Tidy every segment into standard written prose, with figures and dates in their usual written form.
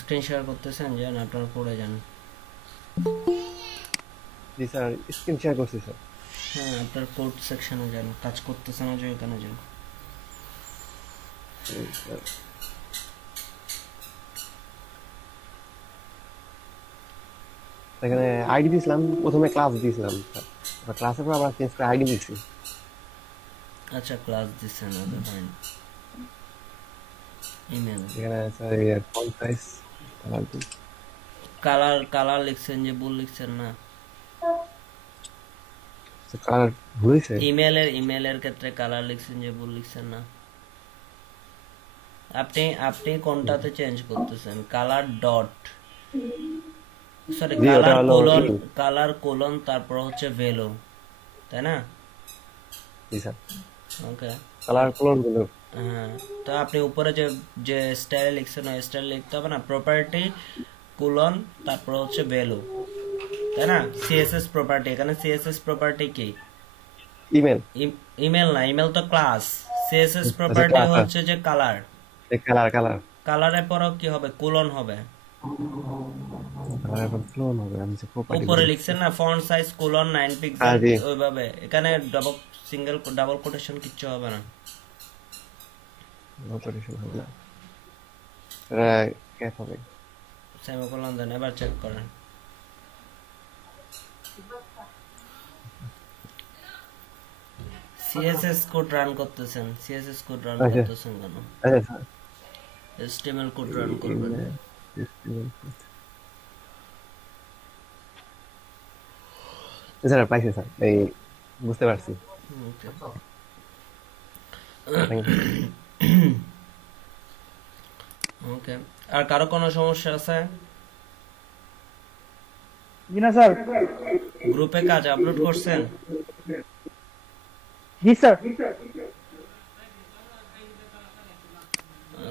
Screen share করতেছেন, যান আপনার পড়ে যান। জি স্যার, স্ক্রিন শেয়ার করছি স্যার। হ্যাঁ, আপনার কোড সেকশনে যান, কাজ করতেছে না যে ওখানে যান। স্যার এখানে আইডি দিয়েছিলাম, প্রথমে ক্লাস দিয়েছিলাম স্যার, এবার ক্লাসের পর আবার চেঞ্জ করে আইডি দিচ্ছি। আচ্ছা, ক্লাস দিচ্ছেন, ওকে ফাইন। ইমেল এখানে স্যার ফন্ট সাইজ লাগবে। কালার, কালার লিখছেন যে ভুল লিখছেন না। কালার ভুল হয়েছে। ইমেলের ক্ষেত্রে কালার লিখছেন যে ভুল লিখছেন না। আপনি আপনি কোনটাতে চেঞ্জ করতেছেন? কালার ডট, সরি জি ওটা কালার হলো কোলন, ই। কালার কোলন তারপর হচ্ছে ভেলো, তাই না? জি স্যার, ওকে। কালার ক্লোন গুলো। হ্যাঁ, তো আপনি উপরে যে যে স্টাইল লিখছেন ওই স্টাইল লিখতে হবে না, প্রপার্টি কোলন তারপর হচ্ছে ভ্যালু, তাই না? সিএসএস প্রপার্টি, এখানে সিএসএস প্রপার্টি কি? ইমেল। ইমেল না, ইমেল তো ক্লাস। সিএসএস আচ্ছা প্রপার্টি ক্লাস স্যার, হচ্ছে যে কালার। কালার কালার কালারের পরও কি হবে? কোলন হবে। কালার ক্লোন হবে, আমি যে প্রপার্টি উপরে গুলো লিখছি। লিখছেন না ফন্ট সাইজ কোলন 9 হ্যাঁ পিক্সেল, জি। ওইভাবে এখানে সিঙ্গেল ডাবল কোটেশন কিচ্ছু হবে না। নোটিফিকেশন হবে না, এটা ক্যাপ হবে। সেমিকোলন দেন, এবার চেক করেন। সিএসএস কোড রান করতেছেন, সিএসএস কোড রান আচ্ছা করতেছেন কেন? আচ্ছা স্যার। HTML কোড রান করবেন। ইমেল স্যার, পাইছি স্যার, এই বুঝতে পারছি। ওকে। Thank you. ওকে, আর কারো কোনো সমস্যা আছে? জি না স্যার। গ্রুপে কাজ আপলোড করছেন? জি স্যার।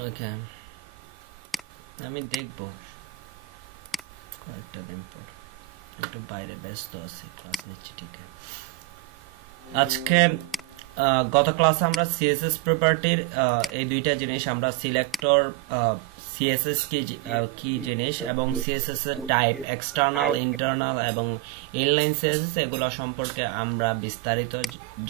ওকে, আমি দেখব কয়েকটা দিন পর, একটু বাইরে ব্যস্ত আছি, ক্লাস নিচ্ছি, ঠিক আছে। আজকে গত ক্লাসে আমরা সিএসএস প্রপার্টির এই দুইটা জিনিস, আমরা সিলেক্টর সিএসএস কি জিনিস এবং সিএসএস এর টাইপ, এক্সটার্নাল, ইন্টারনাল এবং ইনলাইন সিএসএস, এগুলো সম্পর্কে আমরা বিস্তারিত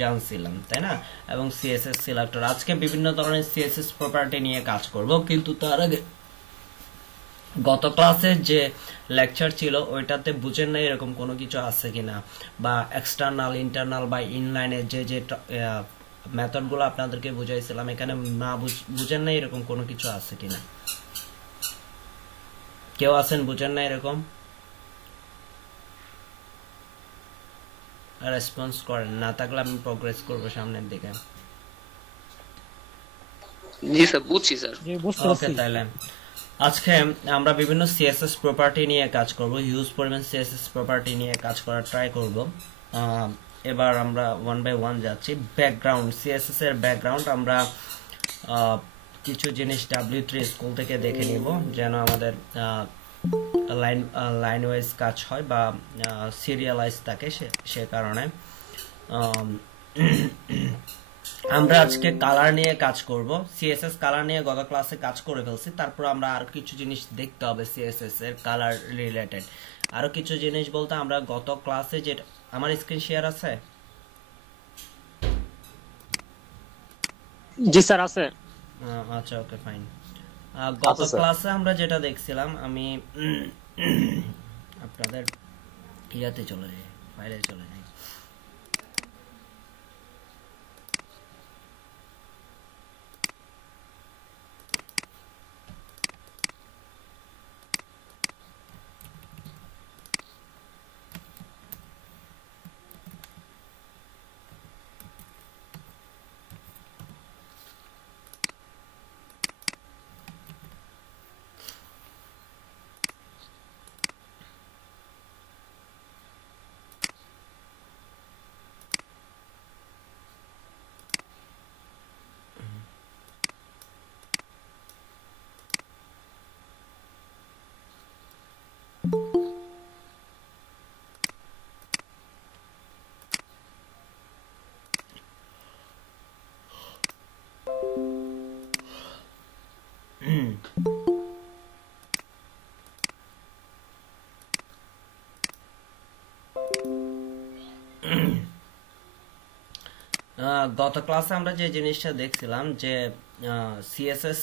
জানছিলাম, তাই না? এবং সিএসএস সিলেক্টর, আজকে বিভিন্ন ধরনের সিএসএস প্রপার্টি নিয়ে কাজ করব, কিন্তু তার আগে গত ক্লাসের যে লেকচার ছিল ওইটাতে বুঝেন নাই এরকম কোনো কিছু আছে কিনা, বা এক্সটার্নাল, ইন্টারনাল বা ইনলাইনের যে যে মেথডগুলো আপনাদেরকে বুঝাইছিলাম, এখানে না বুঝেন নাই এরকম কোনো কিছু আছে কিনা? কেউ আছেন বুঝেন না এরকম? রেসপন্স করেন, না থাকলে আমি প্রোগ্রেস করবো সামনের দিকে। জি স্যার, বুঝছি স্যার। জি বুঝতে ওকে, পারছি। তাহলে আজকে আমরা বিভিন্ন সিএসএস প্রপার্টি নিয়ে কাজ করব, হিউজ পরিমাণ সিএসএস প্রপার্টি নিয়ে কাজ করার ট্রাই করব। এবার আমরা ওয়ান বাই ওয়ান যাচ্ছি। ব্যাকগ্রাউন্ড, সিএসএস এর ব্যাকগ্রাউন্ড আমরা আহ, কিছু জিনিস W3 স্কুল থেকে দেখে নিব, যেন আমাদের লাইন লাইন ওয়াইজ কাজ হয় বা সিরিয়ালাইজ থাকে, সে কারণে আম, আমরা আজকে কালার নিয়ে কাজ করব। সিএসএস কালার নিয়ে গত ক্লাসে কাজ করে ফেলছি, তারপর আমরা আর কিছু জিনিস দেখতে হবে সিএসএস এর কালার রিলেটেড। আরো কিছু জিনিস বলতে আমরা গত ক্লাসে যেটা, আমার স্ক্রিন শেয়ার আছে? জি স্যার আছে। আচ্ছা, ওকে ফাইন। গত আচ্ছা স্যার। ক্লাসে আমরা যেটা দেখছিলাম, আমি আপনাদের ইয়াতে চলে যাই, ফাইলে চলে যাই। গত ক্লাসে আমরা যে জিনিসটা দেখছিলাম যে সিএসএস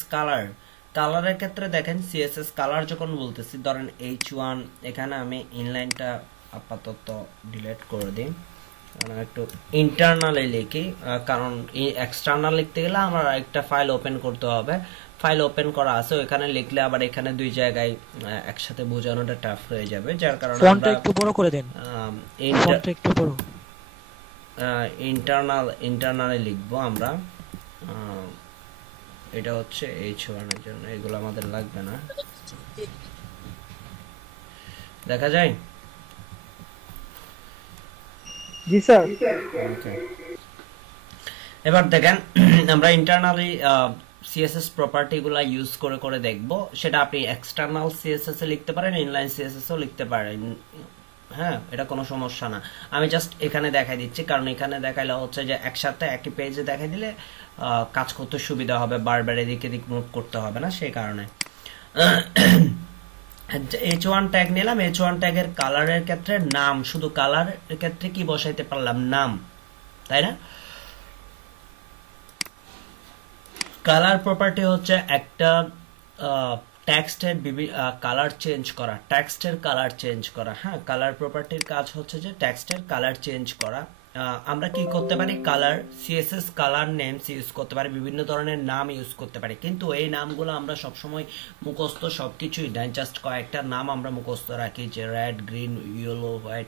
কালারের ক্ষেত্রে দেখেন সিএসএস কালার যখন বলতেছি ধরেন H1 এখানে আমি ইনলাইনটা আপাতত ডিলিট করে দিই কারণ একটু ইন্টারনালি লিখি কারণ এক্সটার্নাল লিখতে গেলে আমার একটা ফাইল ওপেন করতে হবে ফাইল ওপেন করা আছে ওখানে লিখলে আবার এখানে দুই জায়গায় একসাথে বোঝানোটা টাফ হয়ে যাবে যার কারণে ফন্টটা একটু বড় করে দেন ফন্টটা একটু বড় ইন্টারনালি লিখবো আমরা এটা হচ্ছে H1 এর জন্য এগুলো আমাদের লাগবে না দেখা যায় জি স্যার ওকে এবার দেখেন আমরা ইন্টারনালি সিএসএস প্রপার্টি গুলা ইউজ করে করে দেখব সেটা আপনি এক্সটার্নাল সিএসএস এ লিখতে পারেন ইনলাইন সিএসএস ও লিখতে পারেন হ্যাঁ এটা কোনো সমস্যা না আমি জাস্ট এখানে দেখাই দিচ্ছি কারণ এখানে দেখাইলে হচ্ছে যে একসাথে একই পেজে দেখাই দিলে কাজ করতে সুবিধা হবে বারবার এদিকে এদিক মুভ করতে হবে না সেই কারণে H1 ট্যাগ নিলাম H1 ট্যাগের কালারের ক্ষেত্রে নাম শুধু কালারের ক্ষেত্রে কি বসাইতে পারলাম নাম তাই না কালার প্রপার্টি হচ্ছে একটা টেক্সটের কালার চেঞ্জ করা টেক্সটের কালার চেঞ্জ করা হ্যাঁ কালার প্রপার্টির কাজ হচ্ছে যে টেক্সটের কালার চেঞ্জ করা আমরা কি করতে পারি colour CSS colour names use করতে পারি বিভিন্ন ধরনের নাম ইউজ করতে পারি কিন্তু এই নামগুলো আমরা সবসময় মুখস্থ সবকিছুই না জাস্ট কয়েকটা নাম আমরা মুখস্থ রাখি যে red green yellow white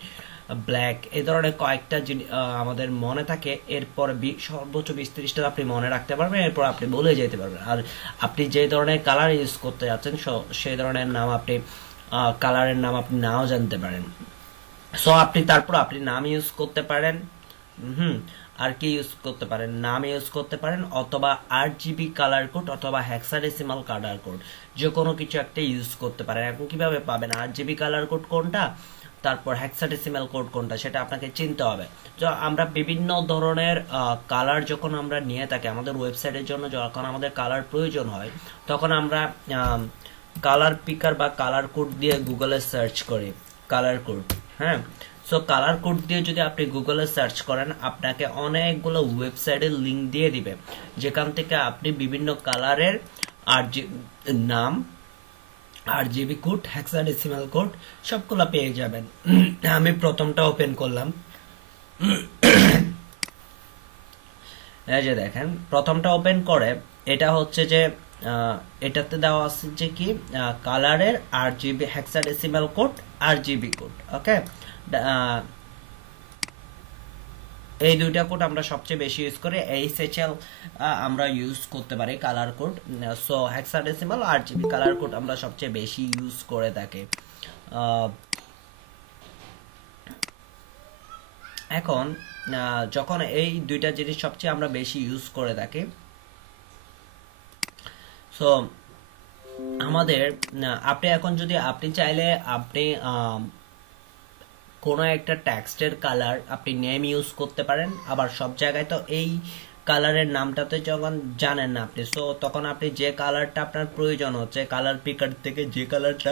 black এই ধরনের কয়েকটা আমাদের মনে থাকে এরপর সর্বোচ্চ 20-30টা আপনি মনে রাখতে পারবেন এরপর আপনি বলে যেতে পারবেন আর আপনি যে ধরনের কালার ইউজ করতে যাচ্ছেন সেই ধরনের নাম আপনি কালারের নাম আপনি নাও জানতে পারেন সো আপনি তারপর আপনি নাম ইউজ করতে পারেন আর কি ইউজ করতে পারেন নাম ইউজ করতে পারেন অথবা আরজিবি কালার কোড অথবা হেক্সাডেসিমাল কালার কোড যে কোনো কিছু একটা ইউজ করতে পারেন এখন কিভাবে পাবেন আরজিবি কালার কোড কোনটা তারপর হেক্সাডেসিমাল কোড কোনটা সেটা আপনাকে চিনতে হবে তো আমরা বিভিন্ন ধরনের কালার যখন আমরা নিয়ে থাকি আমাদের ওয়েবসাইটের জন্য যখন আমাদের কালার প্রয়োজন হয় তখন আমরা কালার পিকার বা কালার কোড দিয়ে গুগলে সার্চ করি কালার কোড হ্যাঁ সো কালার কোড দিয়ে যদি আপনি গুগলে সার্চ করেন আপনাকে অনেকগুলো ওয়েবসাইটের লিংক দিয়ে দিবে যেখান থেকে আপনি বিভিন্ন কালারের নাম আরজিবি কোড হেক্সাডেসিমাল কোড সবগুলো পেয়ে যাবেন আমি প্রথমটা ওপেন করলাম এই যে দেখেন প্রথমটা ওপেন করে এটা হচ্ছে যে এটাতে দেওয়া আছে যে কি কালারের RGB hexadecimal code RGB code ওকে এই দুইটা কোড আমরা সবচেয়ে বেশি ইউজ করি এইচএসএল আমরা ইউজ করতে পারি colour code so hexadecimal RGB colour code আমরা সবচেয়ে বেশি ইউজ করে থাকি এখন যখন এই দুইটা জিনিস সবচেয়ে আমরা বেশি ইউজ করে থাকি সো আমাদের আপনি এখন যদি আপনি চাইলে আপনি কোনো একটা টেক্সটের কালার আপনি নেম ইউজ করতে পারেন আবার সব জায়গায় তো এই কালারের নামটাতে যখন জানেন না আপনি সো তখন আপনি যে কালারটা আপনার প্রয়োজন হচ্ছে কালার পিকার থেকে যে কালারটা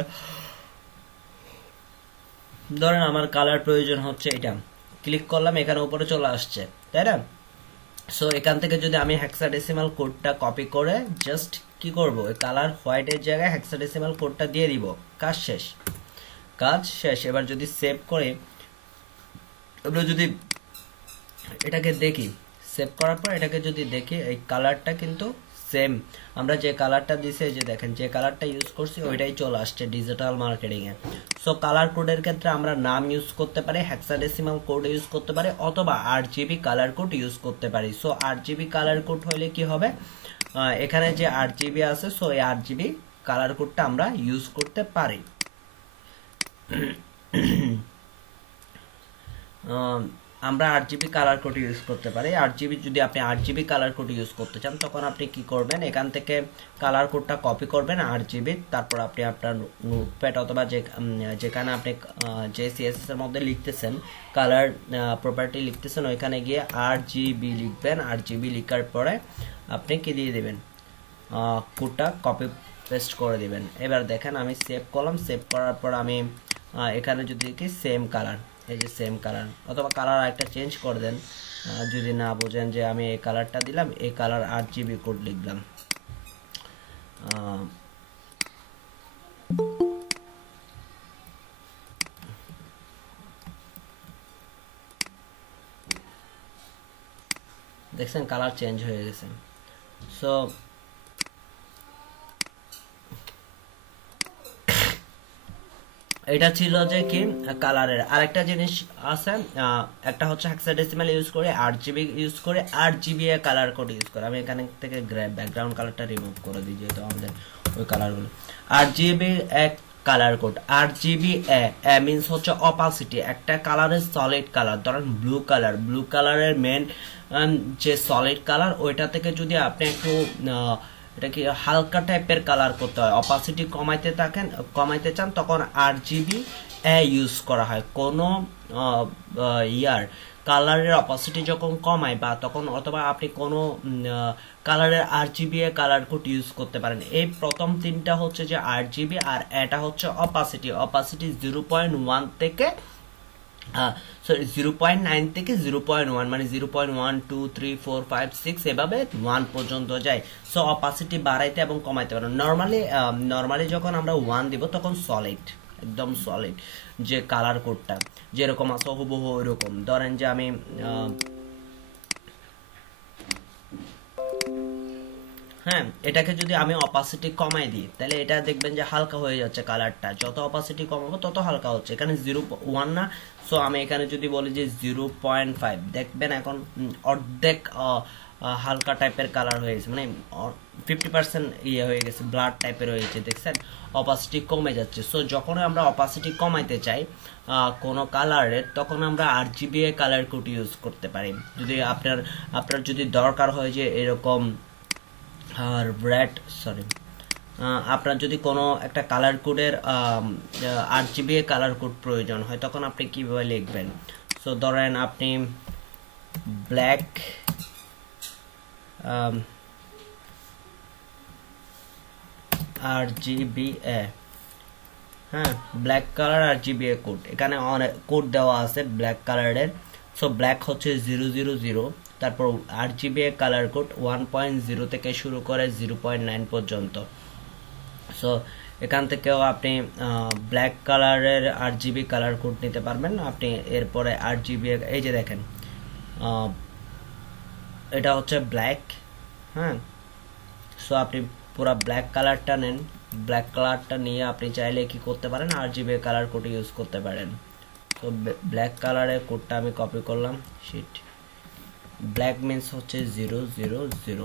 ধরেন আমার কালার প্রয়োজন হচ্ছে এটা ক্লিক করলাম এখানে উপরে চলে আসছে তাই না সো এখান থেকে যদি আমি হেক্সাডেসিমাল কোডটা কপি করে জাস্ট কি করব এই কালার হোয়াইটের জায়গায় হেক্সাডেসিমাল কোডটা দিয়ে দিব কাজ শেষ এবার যদি সেভ করে আমরা যদি এটাকে দেখি সেভ করার পর এটাকে যদি দেখি এই কালারটা কিন্তু সেম আমরা যে কালারটা দিছি এই যে দেখেন যে কালারটা ইউজ করছি ওইটাই চলে আসছে ডিজিটাল মার্কেটিং এ সো কালার কোডের ক্ষেত্রে আমরা নাম ইউজ করতে পারি হেক্সাডেসিমাল কোড ইউজ করতে পারি অথবা আরজিবি কালার কোড ইউজ করতে পারি সো আরজিবি কালার কোড হলে কি হবে এখানে যে আরজিবি আছে সো এই আরজিবি কালার কোডটা আমরা ইউজ করতে পারি আমরা আরজিবি কালার কোড ইউজ করতে পারি আরজিবি যদি আপনি আরজিবি কালার কোড ইউজ করতে চান তখন আপনি কি করবেন এখান থেকে কালার কোডটা কপি করবেন আরজিবি তারপর আপনি আপনার নোটপ্যাড অথবা যেখানে আপনি যে সিএসএস এর মধ্যে লিখতেছেন কালার প্রপার্টি লিখতেছেন ওইখানে গিয়ে আরজিবি লিখবেন আরজিবি লেখার পরে আপনি কি দিয়ে দিবেন কোডটা কপি পেস্ট করে দিবেন এবার দেখেন আমি সেভ করলাম সেভ করার পর আমি এখানে যদি কি সেম কালার এই যে সেম কালার, অথবা কালার একটা চেঞ্জ করে দেন যদি না বোঝেন যে আমি এই কালারটা দিলাম, এই কালার RGB কোড লিখলাম। দেখছেন কালার চেঞ্জ হয়ে গেছে। সো এটা ছিল যে কি কালারের। আরেকটা জিনিস আছে, একটা হচ্ছে হেক্সাডেসিমাল ইউজ করে, RGB ইউজ করে, RGB এ কালার কোড ইউজ করে। আমি এখানে থেকে ব্যাকগ্রাউন্ড কালারটা রিমুভ করে দিই যেহেতু আমাদের ওই কালারগুলো। RGB এক কালার কোড, RGB এ মিন্স হচ্ছে অপাসিটি। একটা কালারের সলিড কালার, ধরেন ব্লু কালার, ব্লু কালারের মেন যে সলিড কালার, ওইটা থেকে যদি আপনি একটু এটা কি হালকা টাইপের কালার করতে হয়, অপাসিটি কমাইতে চান, তখন RGB ইউজ করা হয়। কোনো ইয়ার কালারের অপাসিটি যখন কমায় বা তখন, অথবা আপনি কোনো কালারের RGB কালার কোড ইউজ করতে পারেন। এই প্রথম তিনটা হচ্ছে যে RGB, আর এটা হচ্ছে অপাসিটি। অপাসিটি 0.1 থেকে 0.9 থেকে 0.1, মানে 0.1 2 3 4 5 6 এভাবে 1 পর্যন্ত যায়। সো অপাসিটি বাড়াইতে এবং কমাইতে পারেন। নর্মালি যখন আমরা 1 দিব তখন সলিড, একদম সলিড যে কালার কোডটা যেরকম আছে হুবহু ওইরকম। ধরেন যে আমি হ্যাঁ, এটাকে যদি আমি অপাসিটি কমাই দিই তাহলে এটা দেখবেন যে হালকা হয়ে যাচ্ছে কালারটা। যত অপাসিটি কমাবো তত হালকা হচ্ছে। এখানে 0.1 না, সো আমি এখানে যদি বলি যে 0.5, দেখবেন এখন অর্ধেক হালকা টাইপের কালার হয়ে গেছে, মানে 50% ইয়ে হয়ে গেছে, ব্লাড টাইপের হয়ে গেছে। দেখছেন অপাসিটি কমে যাচ্ছে। সো যখন আমরা অপাসিটি কমাইতে চাই কোনো কালারের, তখন আমরা RGB কালার কোড ইউজ করতে পারি। যদি আপনার যদি দরকার হয় যে এরকম আর রেড, সরি, আপনার যদি কোনো একটা কালার কোডের RGB কালার কোড প্রয়োজন হয়, তখন আপনি কিভাবে লিখবেন? সো ধরেন আপনি ব্ল্যাক RGB, হ্যাঁ, ব্ল্যাক কালার RGB কোড, এখানে অনেক কোড দেওয়া আছে ব্ল্যাক কালারের। সো ব্ল্যাক হচ্ছে 000, তারপর RGB কালার কোড 1.0 থেকে শুরু করে 0.9 পর্যন্ত। সো এখান থেকেও আপনি ব্ল্যাক কালারের RGB কালার কোড নিতে পারবেন। আপনি এরপরে RGB, এই যে দেখেন এটা হচ্ছে ব্ল্যাক, হ্যাঁ। সো আপনি পুরো ব্ল্যাক কালারটা নেন, ব্ল্যাক কালারটা নিয়ে আপনি চাইলে কি করতে পারেন, RGB কালার কোড ইউজ করতে পারেন। তো ব্ল্যাক কালারের কোডটা আমি কপি করলাম, শিট। ব্ল্যাক মিন্স হচ্ছে 000,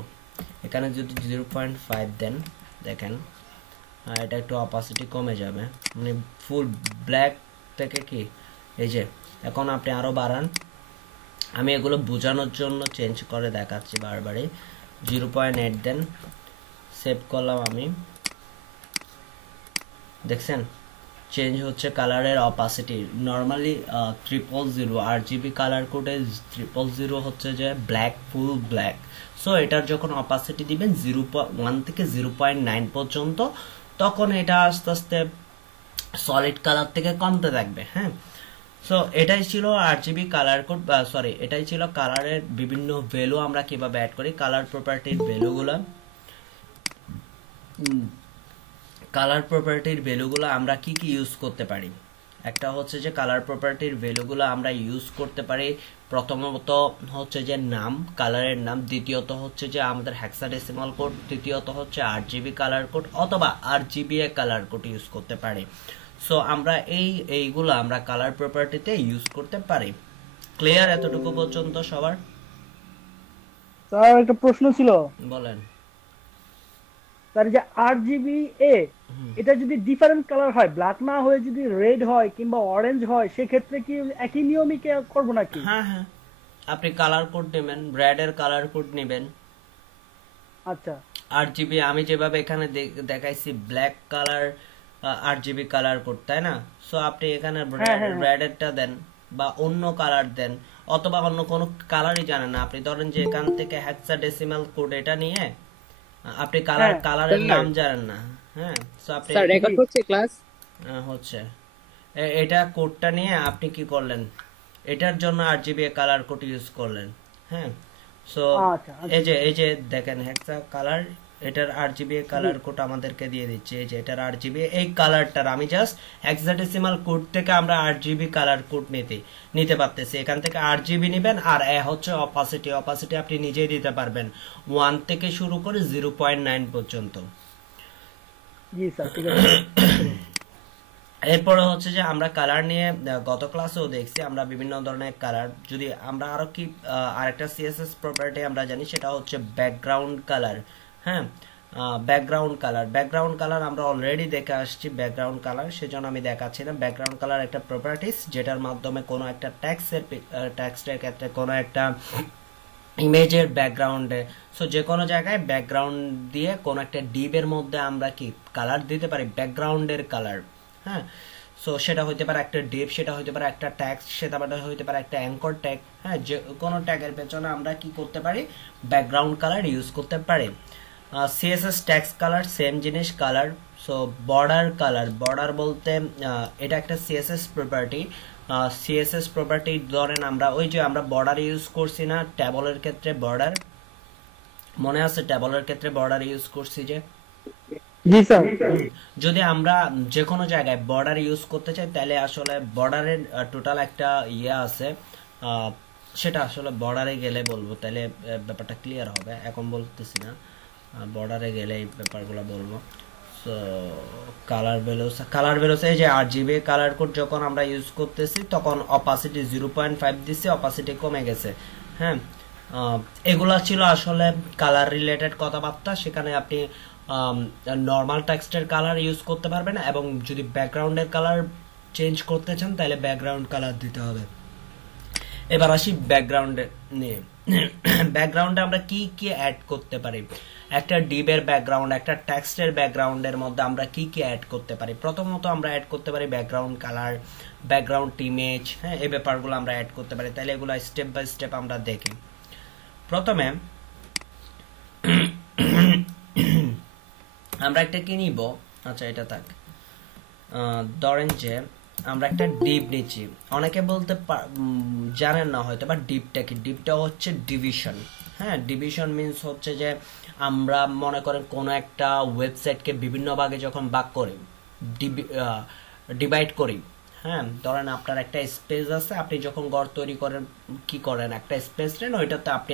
এখানে যদি 0.5 দেন, দেখেন এটা একটু অপাসিটি কমে যাবে, মানে ফুল ব্ল্যাক থেকে কি, এই যে এখন আপনি আরো বাড়ান। আমি এগুলো বোঝানোর জন্য চেঞ্জ করে দেখাচ্ছি বারবারই। 0.8 দেন, সেভ করলাম আমি। দেখছেন চেঞ্জ হচ্ছে কালারের অপাসিটি। নর্মালি 000 RGB কালার কোডে 000 হচ্ছে যে ব্ল্যাক, ফুল ব্ল্যাক। সো এটার যখন অপাসিটি দিবেন 0.1 থেকে 0.9 পর্যন্ত, তখন এটা আস্তে আস্তে সলিড কালার থেকে কমতে থাকবে, হ্যাঁ। সো এটাই ছিল RGB কালার কোড, সরি, এটাই ছিল কালারের বিভিন্ন ভ্যালু আমরা কিভাবে অ্যাড করি, কালার প্রপার্টির ভ্যালুগুলো। কালার প্রপার্টির ভ্যালুগুলো আমরা কি কি ইউজ করতে পারি? একটা হচ্ছে যে কালার প্রপার্টির ভ্যালুগুলো আমরা ইউজ করতে পারি, প্রথমত হচ্ছে যে নাম, কালারের নাম, দ্বিতীয়ত হচ্ছে যে আমাদের হেক্সাডেসিমাল কোড, তৃতীয়ত হচ্ছে RGB কালার কোড অথবা RGB কালার কোড ইউজ করতে পারি। সো আমরা এইগুলো আমরা কালার প্রপার্টিতে ইউজ করতে পারি। ক্লিয়ার এতটুকু পর্যন্ত সবার? স্যার একটা প্রশ্ন ছিল। বলেন। স্যার যে RGB এটা যদি ডিফারেন্ট কালার হয়, ব্ল্যাক না হয়ে যদি রেড হয় কিংবা অরেঞ্জ হয়, সেক্ষেত্রে কি একই নিয়মই করবো নাকি? হ্যাঁ হ্যাঁ, আপনি কালার কোড নেবেন, রেড এর কালার কোড নেবেন। আচ্ছা, RGB আমি যেভাবে এখানে দেখাইছি black colour RGB colour code, তাই না? সো আপনি এখানে রেড এরটা দেন বা অন্য কালার দেন, অথবা অন্য কোনো কালারই জানেন না আপনি, ধরেন যে এখান থেকে হেক্সাডেসিমাল কোড এটা নিয়ে আপনি কালারের নাম জানেন না, হ্যাঁ। সো আপনি স্যার রেকর্ড হচ্ছে ক্লাস? হচ্ছে এটা কোডটা নিয়ে আপনি কি করলেন, এটার জন্য আরজিবি কালার কোড ইউজ করলেন। হ্যাঁ, সো আচ্ছা এই যে দেখেন হেক্সা কালার, এটার আরজিবি জি কালার কোড আমাদেরকে দিয়ে দিচ্ছে। এই যে এটার আরজিবি এই কালারটার আমি জাস্ট হেক্সাডেসিমাল কোড থেকে আমরা আরজিবি কালার কোড নিতে পারতেছি। এখান থেকে আরজিবি নেবেন, আর এ হচ্ছে অপাসিটি আপনি নিজেই দিতে পারবেন 1 থেকে শুরু করে 0.9 পর্যন্ত। জি স্যার ঠিক আছে বুঝতে পেরেছি। এরপরে হচ্ছে যে আমরা কালার নিয়ে গত ক্লাসেও দেখছি আমরা বিভিন্ন ধরনের কালার। যদি আমরা আরো কি আরেকটা সিএসএস প্রপার্টি আমরা জানি, সেটা হচ্ছে ব্যাকগ্রাউন্ড কালার। হ্যাঁ, ব্যাকগ্রাউন্ড কালার আমরা অলরেডি দেখে আসছি ব্যাকগ্রাউন্ড কালার, সেজন্য আমি দেখাচ্ছি না। ব্যাকগ্রাউন্ড কালার একটা প্রপার্টিস যেটার মাধ্যমে কোনো একটা টেক্সটের ক্ষেত্রে কোনো একটা ইমেজের ব্যাকগ্রাউন্ডে, সো যে কোনো জায়গায় ব্যাকগ্রাউন্ড দিয়ে কোনো একটা ডিপের মধ্যে আমরা কি কালার দিতে পারি, ব্যাকগ্রাউন্ডের কালার। হ্যাঁ, সো সেটা হইতে পারে একটা ডিপ, সেটা হইতে পারে একটা টেক্সট, সেটা হইতে পারে একটা অ্যাঙ্কর ট্যাগ। হ্যাঁ, যে কোনো ট্যাগের পেছনে আমরা কি করতে পারি, ব্যাকগ্রাউন্ড কালার ইউজ করতে পারি। সিএসএস টেক্সট কালার সেম জিনিস কালার। সো বর্ডার বলতে এটা একটা সিএসএস প্রপার্টি। সিএসএস প্রপার্টি ধরেন আমরা ওই যে আমরা বর্ডার ইউজ করছি না ট্যাবলের ক্ষেত্রে, বর্ডার মনে আছে, ট্যাবলের ক্ষেত্রে বর্ডার ইউজ করছি যে। জি স্যার যদি আমরা যে কোনো জায়গায় বর্ডার ইউজ করতে চাই, তাহলে আসলে বর্ডারের টোটাল একটা ইয়ে আছে, সেটা আসলে বর্ডারে গেলে বলবো, তাহলে ব্যাপারটা ক্লিয়ার হবে, এখন বলতেছি না, বর্ডারে গেলে এই ব্যাপারগুলো বলবো। সো কালার ভ্যালুস এই যে আরজিবি কালার কোড যখন আমরা ইউজ করতেছি তখন অপাসিটি 0.5 দিচ্ছি, অপাসিটি কমে গেছে। হ্যাঁ, এগুলা ছিল আসলে কালার রিলেটেড কথাবার্তা। সেখানে আপনি নর্মাল টেক্সটের কালার ইউজ করতে পারবেন, এবং যদি ব্যাকগ্রাউন্ডের কালার চেঞ্জ করতে চান তাহলে ব্যাকগ্রাউন্ড কালার দিতে হবে। এবার আসি ব্যাকগ্রাউন্ডে নিয়ে। ব্যাকগ্রাউন্ডে আমরা কি কি অ্যাড করতে পারি, একটা ডিবের ব্যাকগ্রাউন্ড, একটা টেক্সটের ব্যাকগ্রাউন্ডের মধ্যে আমরা কি কি অ্যাড করতে পারি। প্রথমত আমরা অ্যাড করতে পারি ব্যাকগ্রাউন্ড কালার, ব্যাকগ্রাউন্ড ইমেজ। হ্যাঁ, এই ব্যাপারগুলো আমরা অ্যাড করতে পারি। তাহলে এগুলো স্টেপ বাই স্টেপ আমরা দেখি। প্রথমে আমরা একটা কি নিব, আচ্ছা এটা থাক, ধরেন যে আমরা একটা ডিপ নিচ্ছি। অনেকে বলতে জানেন না হয়তো বা ডিপটা কি। ডিপটা হচ্ছে ডিভিশন। হ্যাঁ, ডিভিশন মিন্স হচ্ছে যে আমরা মনে করেন কোনো একটা ওয়েবসাইটকে বিভিন্ন ভাগে যখন ভাগ করি, ডিভাইড করি। হ্যাঁ, ধরেন আপনার একটা স্পেস আছে, আপনি যখন ঘর তৈরি করেন কি করেন, একটা স্পেস নেন, ওইটাতে আপনি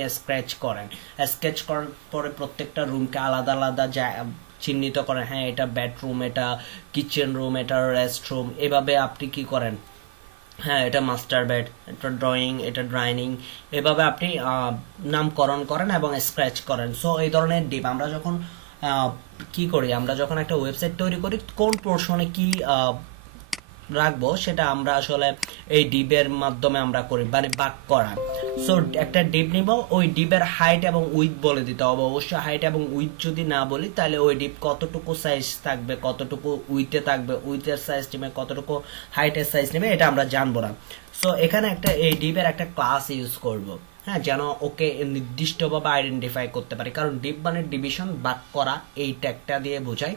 স্কেচ করার পরে প্রত্যেকটা রুমকে আলাদা আলাদা চিহ্নিত করেন। হ্যাঁ, এটা বেডরুম, এটা কিচেন রুম, এটা রেস্ট রুম, এভাবে আপনি কি করেন, হ্যাঁ এটা মাস্টার বেড, এটা ড্রয়িং, এটা ডাইনিং, এভাবে আপনি নামকরণ করেন এবং স্ক্র্যাচ করেন। সো এই ধরনের ডিপ আমরা যখন কি করি, আমরা যখন একটা ওয়েবসাইট তৈরি করি কোন পোর্শনে কি রাখবো সেটা আমরা আসলে এই ডিপের মাধ্যমে আমরা করি, মানে ভাগ করা। সো একটা ডিপ নিব, ওই ডিপের হাইট এবং উইথ বলে দিতে হবে। অবশ্যই হাইট এবং উইথ যদি না বলি তাহলে ওই ডিপ কতটুকু সাইজ থাকবে, কতটুকু উইথে থাকবে, উইথের সাইজ নেবে, কতটুকু হাইটের সাইজ নেবে, এটা আমরা জানবো না। সো এখানে একটা এই ডিপের একটা ক্লাস ইউজ করব, হ্যাঁ, যেন ওকে নির্দিষ্টভাবে আইডেন্টিফাই করতে পারি, কারণ ডিপ মানে ডিভিশন, ভাগ করা, এই ট্যাগটা দিয়ে বোঝাই।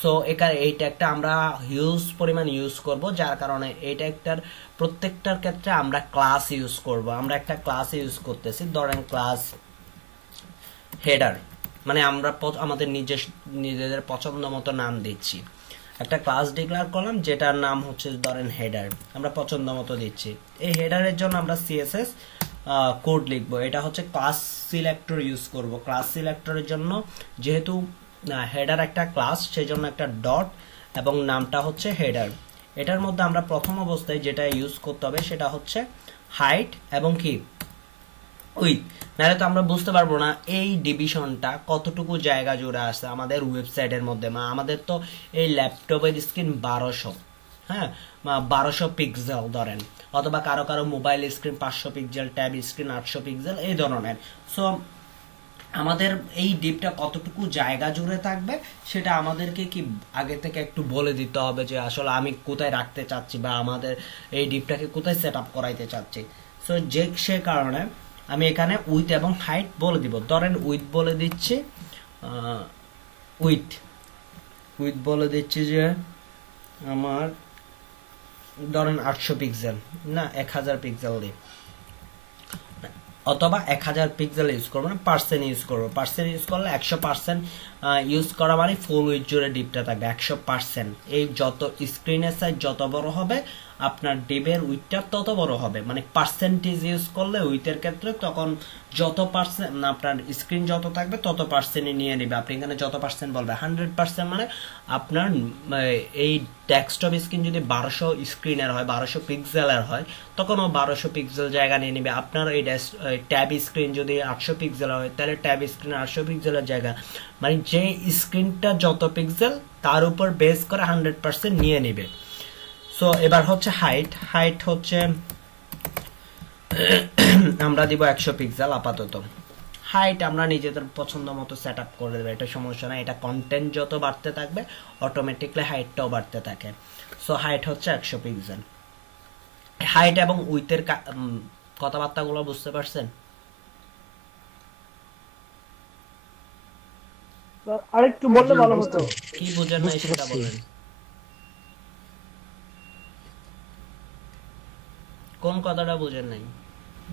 সো এখানে এই ট্যাগটা আমরা হিউজ পরিমাণ ইউজ করব, যার কারণে এই ট্যাগটার প্রত্যেকটার ক্ষেত্রে আমরা ক্লাস ইউজ করব। আমরা একটা ক্লাস ইউজ করতেছি, ধরেন ক্লাস হেডার, মানে আমরা আমাদের নিজেদের পছন্দ মতো নাম দিচ্ছি। একটা ক্লাস ডিক্লেয়ার করলাম যেটার নাম হচ্ছে ধরেন হেডার, আমরা পছন্দ মতো দিচ্ছি। এই হেডারের জন্য আমরা সিএসএস কোড লিখবো। এটা হচ্ছে ক্লাস সিলেক্টর ইউজ করব। ক্লাস সিলেক্টরের জন্য যেহেতু হেডার একটা ক্লাস, সেই জন্য একটা ডট এবং নামটা হচ্ছে হেডার। এটার মধ্যে আমরা প্রথম অবস্থায় যেটা ইউজ করতে হবে সেটা হচ্ছে হাইট এবং কি উইথ, নাহলে তো আমরা বুঝতে পারবো না এই ডিভিশনটা কতটুকু জায়গা জুড়ে আসছে আমাদের ওয়েবসাইটের মধ্যে। আমাদের তো এই ল্যাপটপের স্ক্রিন 1200, হ্যাঁ 1200 পিক্সেল ধরেন, অথবা কারো mobile screen 500 pixel, tab screen 800 pixel, এই ধরনের। সো আমাদের এই ডিপটা কতটুকু জায়গা জুড়ে থাকবে সেটা আমাদেরকে কি আগে থেকে একটু বলে দিতে হবে, যে আসলে আমি কোথায় রাখতে চাচ্ছি বা আমাদের এই ডিপটাকে কোথায় সেট আপ করাইতে চাচ্ছি। সো সে কারণে আমি এখানে উইথ এবং হাইট বলে দিব। ধরেন উইথ বলে দিচ্ছি, উইথ বলে দিচ্ছি যে আমার ধরেন 800 পিক্সেল না 1000 পিক্সেল দিই, অথবা 1000 পিক্সেল ইউজ করবো না, পার্সেন্ট ইউজ করবো। পার্সেন্ট ইউজ করলে 100% ইউজ করা মানে ফুল উইথ জুড়ে ডিপটা থাকবে 100%। এই যত স্ক্রিনের সাইজ যত বড় হবে আপনার ডিপের উইথটা তত বড় হবে, মানে পার্সেন্টেজ ইউজ করলে উইথের ক্ষেত্রে তখন যত পার্সেন্ট আপনার স্ক্রিন যত থাকবে তত পার্সেন্টই নিয়ে নেবে। আপনি এখানে যত পার্সেন্ট বলবে 100%, মানে আপনার এই ডেস্কটপ স্ক্রিন যদি 1200 স্ক্রিনের হয় 1200 পিক্সেলের হয় তখন ও 1200 পিক্সেল জায়গা নিয়ে নেবে। আপনার এই ট্যাব স্ক্রিন যদি 800 পিক্সেল হয় তাহলে ট্যাব স্ক্রিন 800 পিক্সেলের জায়গা, মানে যে স্ক্রিনটা যত পিক্সেল তার উপর বেস করে 100% নিয়ে নেবে। সো এবার হচ্ছে হাইট হচ্ছে আমরা দিব 100 পিক্সেল আপাতত। হাইট আমরা নিজেদের পছন্দ মতো সেট আপ করে দেবো, এটা সমস্যা না। এটা কন্টেন্ট যত বাড়তে থাকবে অটোমেটিকলি হাইটটাও বাড়তে থাকে। সো হাইট হচ্ছে 100 পিক্সেল। হাইট এবং উইথের কথাবার্তাগুলো বুঝতে পারছেন? আরেকটু বললে ভালো হতো। কি বুঝেন নাই সেটা বলেন। কোন কথাটা বুঝেন নাই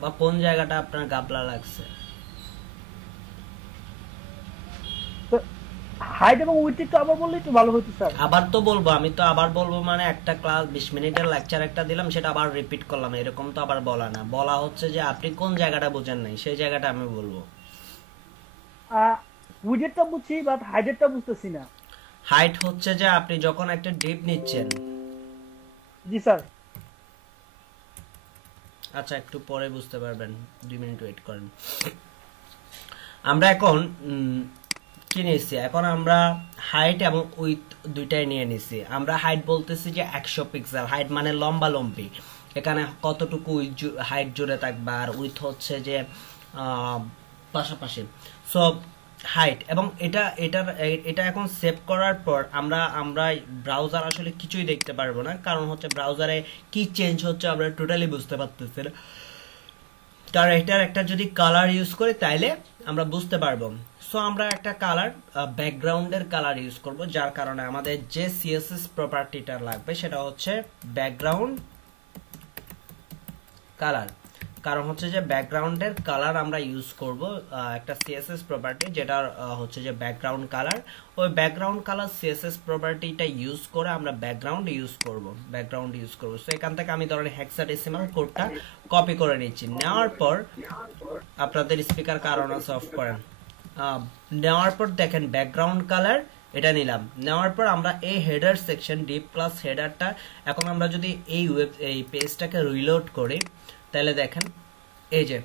বা কোন জায়গাটা আপনার গাবলা লাগছে? হাইট এবং উইথ একটু আবার বললে একটু ভালো হতো স্যার। আবার তো বলবো, আমি তো আবার বলবো মানে একটা ক্লাস 20 মিনিটের লেকচার একটা দিলাম সেটা আবার রিপিট করলাম, এরকম তো আবার বলা না। বলা হচ্ছে যে আপনি কোন জায়গাটা বুঝেন নাই সেই জায়গাটা আমি বলবো। উইথেরটা বুঝছি বাট হাইটেরটা বুঝতেছি না। হাইট হচ্ছে যে আপনি যখন একটা ডিপ নিচ্ছেন। জি স্যার। আচ্ছা একটু পরে বুঝতে পারবেন, 2 মিনিট ওয়েট করেন। আমরা এখন কি নিয়েছি, এখন আমরা হাইট এবং উইথ দুইটাই নিয়ে নিছি। আমরা হাইট বলতেছি যে 100 পিক্সেল, হাইট মানে লম্বা লম্বি, এখানে কতটুকু হাইট জুড়ে থাকবে, আর উইথ হচ্ছে যে পাশাপাশি। সো হাইট এবং এটা এখন সেভ করার পর আমরা ব্রাউজার আসলে কিছুই দেখতে পারবো না, কারণ হচ্ছে ব্রাউজারে কি চেঞ্জ হচ্ছে আমরা টোটালি বুঝতে পারতেছি না। কারণ এটার একটা যদি কালার ইউজ করি তাইলে আমরা বুঝতে পারবো। সো আমরা একটা কালার ব্যাকগ্রাউন্ডের কালার ইউজ করব, যার কারণে আমাদের যে সিএসএস প্রপার্টিটা লাগবে সেটা হচ্ছে ব্যাকগ্রাউন্ড কালার। কারণ হচ্ছে যে ব্যাকগ্রাউন্ডের কালার আমরা ইউজ করব একটা সিএসএস প্রপার্টি, যেটা হচ্ছে যে ব্যাকগ্রাউন্ড কালার। ওই ব্যাকগ্রাউন্ড কালার সিএসএস প্রপার্টিটা ইউজ করে আমরা ব্যাকগ্রাউন্ড ইউজ করব। সো এখান থেকে আমি ধরেন হেক্সাডেসিমাল কোডটা কপি করে নিচ্ছি। নেওয়ার পর আপনাদের স্পিকার কারণ আছে অফ করেন। নেওয়ার পর দেখেন ব্যাকগ্রাউন্ড কালার এটা নিলাম। নেওয়ার পর আমরা এই হেডার সেকশন ডিপ ক্লাস হেডারটা, এখন আমরা যদি এই পেজটাকে রিলোড করি তাহলে দেখেন এই যে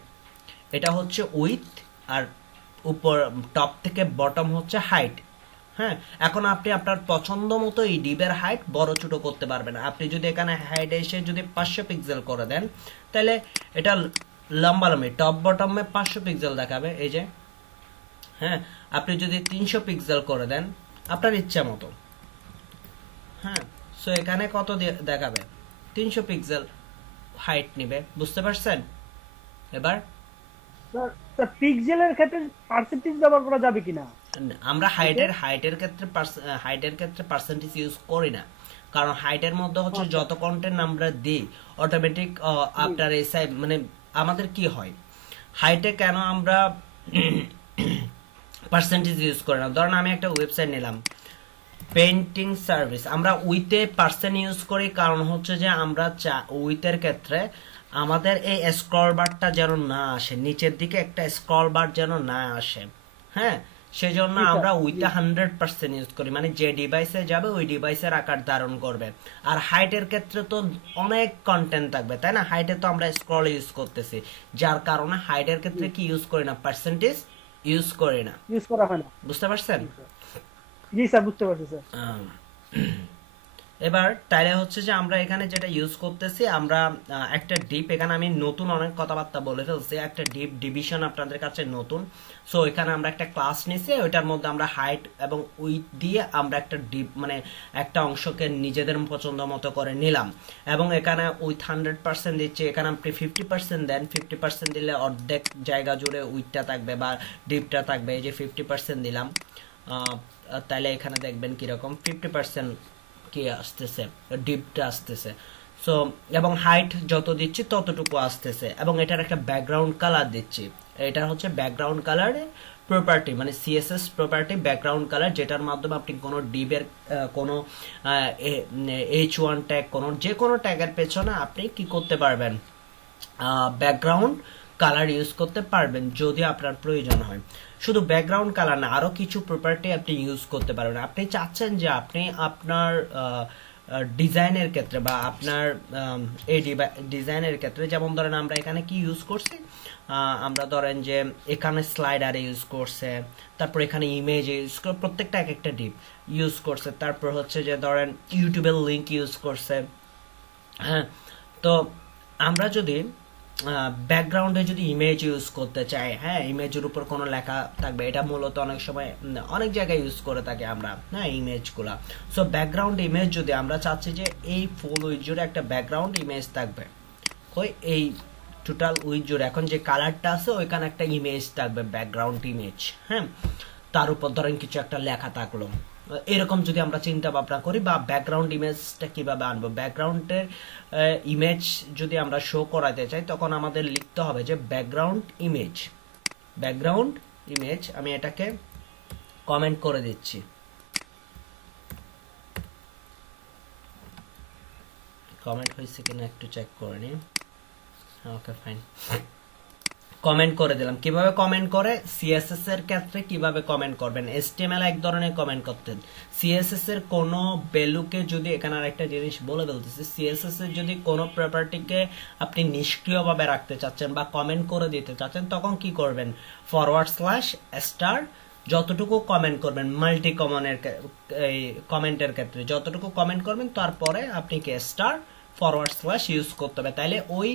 এটা হচ্ছে উইথ আর উপর টপ থেকে বটম হচ্ছে হাইট। হ্যাঁ, এখন আপনি আপনার পছন্দ মতো এই ডিপের হাইট বড় ছোট করতে পারবেন। আপনি যদি এখানে হাইট এসে যদি 500 পিক্সেল করে দেন তাহলে এটা লম্বা লম্বি টপ বটমে 500 পিক্সেল দেখাবে এই যে। হ্যাঁ, আপনি যদি 300 পিক্সেল করে দেন আপনার ইচ্ছা মতো। হ্যাঁ, সো এখানে কত দেখাবে 300 পিক্সেল হাইট নিবে, বুঝতে পারছেন? এবার স্যার পিক্সেলের ক্ষেত্রে পার্সেন্টেজ ব্যবহার করা যাবে কিনা? আমরা হাইটের ক্ষেত্রে পার্সেন্টেজ ইউজ করি না, কারণ হাইটের মধ্যে হচ্ছে যত কন্টেন্ট আমরা দিই অটোমেটিক আপনার এসআই মানে আমাদের কি হয় হাইটে কেন আমরা পার্সেন্টেজ ইউজ করি না। ধরেন আমি একটা ওয়েবসাইট নিলাম পেইন্টিং সার্ভিস, আমরা উইথে পার্সেন্ট ইউজ করি, কারণ হচ্ছে যে আমরা উইথের ক্ষেত্রে আমাদের এই স্ক্রল বারটা যেন না আসে, নিচের দিকে একটা স্ক্রল বার যেন না আসে। হ্যাঁ, সেজন্য আমরা উইথে 100% ইউজ করি, মানে যে ডিভাইসে যাবে ওই ডিভাইসের আকার ধারণ করবে। আর হাইটের ক্ষেত্রে তো অনেক কন্টেন্ট থাকবে, তাই না? হাইটে তো আমরা স্ক্রল ইউজ করতেছি, যার কারণে হাইটের ক্ষেত্রে কি ইউজ করি না, পার্সেন্টেজ ইউজ করি না, ইউজ করা হয় না। বুঝতে পারছেন? জি স্যার, বুঝতে পারছি স্যার। এবার তাইলে হচ্ছে যে আমরা এখানে যেটা ইউজ করতেছি, আমরা একটা ডিপ, এখানে আমি নতুন অনেক কথাবার্তা বলে ফেলছি, একটা ডিপ ডিভিশন আপনাদের কাছে নতুন। সো এখানে আমরা একটা ক্লাস নিছি, ওইটার মধ্যে আমরা হাইট এবং উইথ দিয়ে আমরা একটা ডিপ মানে একটা অংশকে নিজেদের পছন্দ মতো করে নিলাম, এবং এখানে উইথ 100% দিচ্ছি। এখানে আপনি 50% দেন, 50% দিলে অর্ধেক জায়গা জুড়ে উইথটা থাকবে বা ডিপটা থাকবে। এই যে 50% দিলাম, তাহলে এখানে দেখবেন কিরকম 50% কি আসতেছে, ডিপটা আসতেছে। সো এবং হাইট যত দিচ্ছি ততটুকু আসতেছে, এবং এটার একটা ব্যাকগ্রাউন্ড কালার দিচ্ছি। এটা হচ্ছে ব্যাকগ্রাউন্ড কালার প্রপার্টি, মানে সিএসএস প্রপার্টি ব্যাকগ্রাউন্ড কালার, যেটার মাধ্যমে আপনি কোনো ডিবের কোনো H1 ট্যাগ, কোনো যে কোনো ট্যাগের পেছনে আপনি কি করতে পারবেন, ব্যাকগ্রাউন্ড কালার ইউজ করতে পারবেন যদি আপনার প্রয়োজন হয়। শুধু ব্যাকগ্রাউন্ড কালার না, আরো কিছু প্রপার্টি আপনি ইউজ করতে পারবেন। আপনি চাচ্ছেন যে আপনি আপনার ডিজাইনের ক্ষেত্রে বা আপনার এই ডিজাইনের ক্ষেত্রে, যেমন ধরেন আমরা এখানে কি ইউজ করছি, আমরা ধরেন যে এখানে স্লাইডার ইউজ করছে, তারপর এখানে ইমেজ ইউজ করে, প্রত্যেকটা এক একটা ডিপ ইউজ করছে, তারপর হচ্ছে যে ধরেন ইউটিউবের লিঙ্ক ইউজ করছে। হ্যাঁ, তো আমরা যদি ব্যাকগ্রাউন্ডে যদি ইমেজ ইউজ করতে চাই, হ্যাঁ, ইমেজের উপর কোনো লেখা থাকবে, এটা মূলত অনেক সময় অনেক জায়গায় ইউজ করে থাকি আমরা, হ্যাঁ, ইমেজগুলা। সো ব্যাকগ্রাউন্ড ইমেজ যদি আমরা চাচ্ছি যে এই ফুল উইথ জুড়ে একটা ব্যাকগ্রাউন্ড ইমেজ থাকবে, ওই এই টোটাল উইথ জুড়ে এখন যে কালারটা আছে ওইখানে একটা ইমেজ থাকবে, ব্যাকগ্রাউন্ড ইমেজ, হ্যাঁ, তার উপর ধরেন কিছু একটা লেখা থাকলো, এরকম যদি আমরা চিন্তা ভাবনা করি, বা ব্যাকগ্রাউন্ড ইমেজটা কিভাবে আনবো, ব্যাকগ্রাউন্ডের ইমেজ যদি আমরা শো করাতে চাই, তখন আমাদের লিখতে হবে যে ব্যাকগ্রাউন্ড ইমেজ। আমি এটাকে কমেন্ট করে দিচ্ছি, কমেন্ট হয়েছে কিনা একটু চেক করে নি। ওকে, ফাইন, কমেন্ট করে দিলাম। কিভাবে কমেন্ট করে, সিএসএস এর ক্ষেত্রে কিভাবে কমেন্ট করবেন, এসটিএমএল এক ধরনের কমেন্ট করতেন, সিএসএস এর কোনো ভ্যালুকে যদি, এখানে আরেকটা জিনিস বলে বলতেছি, সিএসএস এর যদি কোনো প্রপার্টিকে আপনি নিষ্ক্রিয়ভাবে রাখতে চাচ্ছেন বা কমেন্ট করে দিতে চাচ্ছেন, তখন কি করবেন, /* যতটুকু কমেন্ট করবেন, মাল্টি কমনের এই কমেন্টের ক্ষেত্রে যতটুকু কমেন্ট করবেন, তারপরে আপনি কি * ইউজ করতে হবে, তাইলে ওই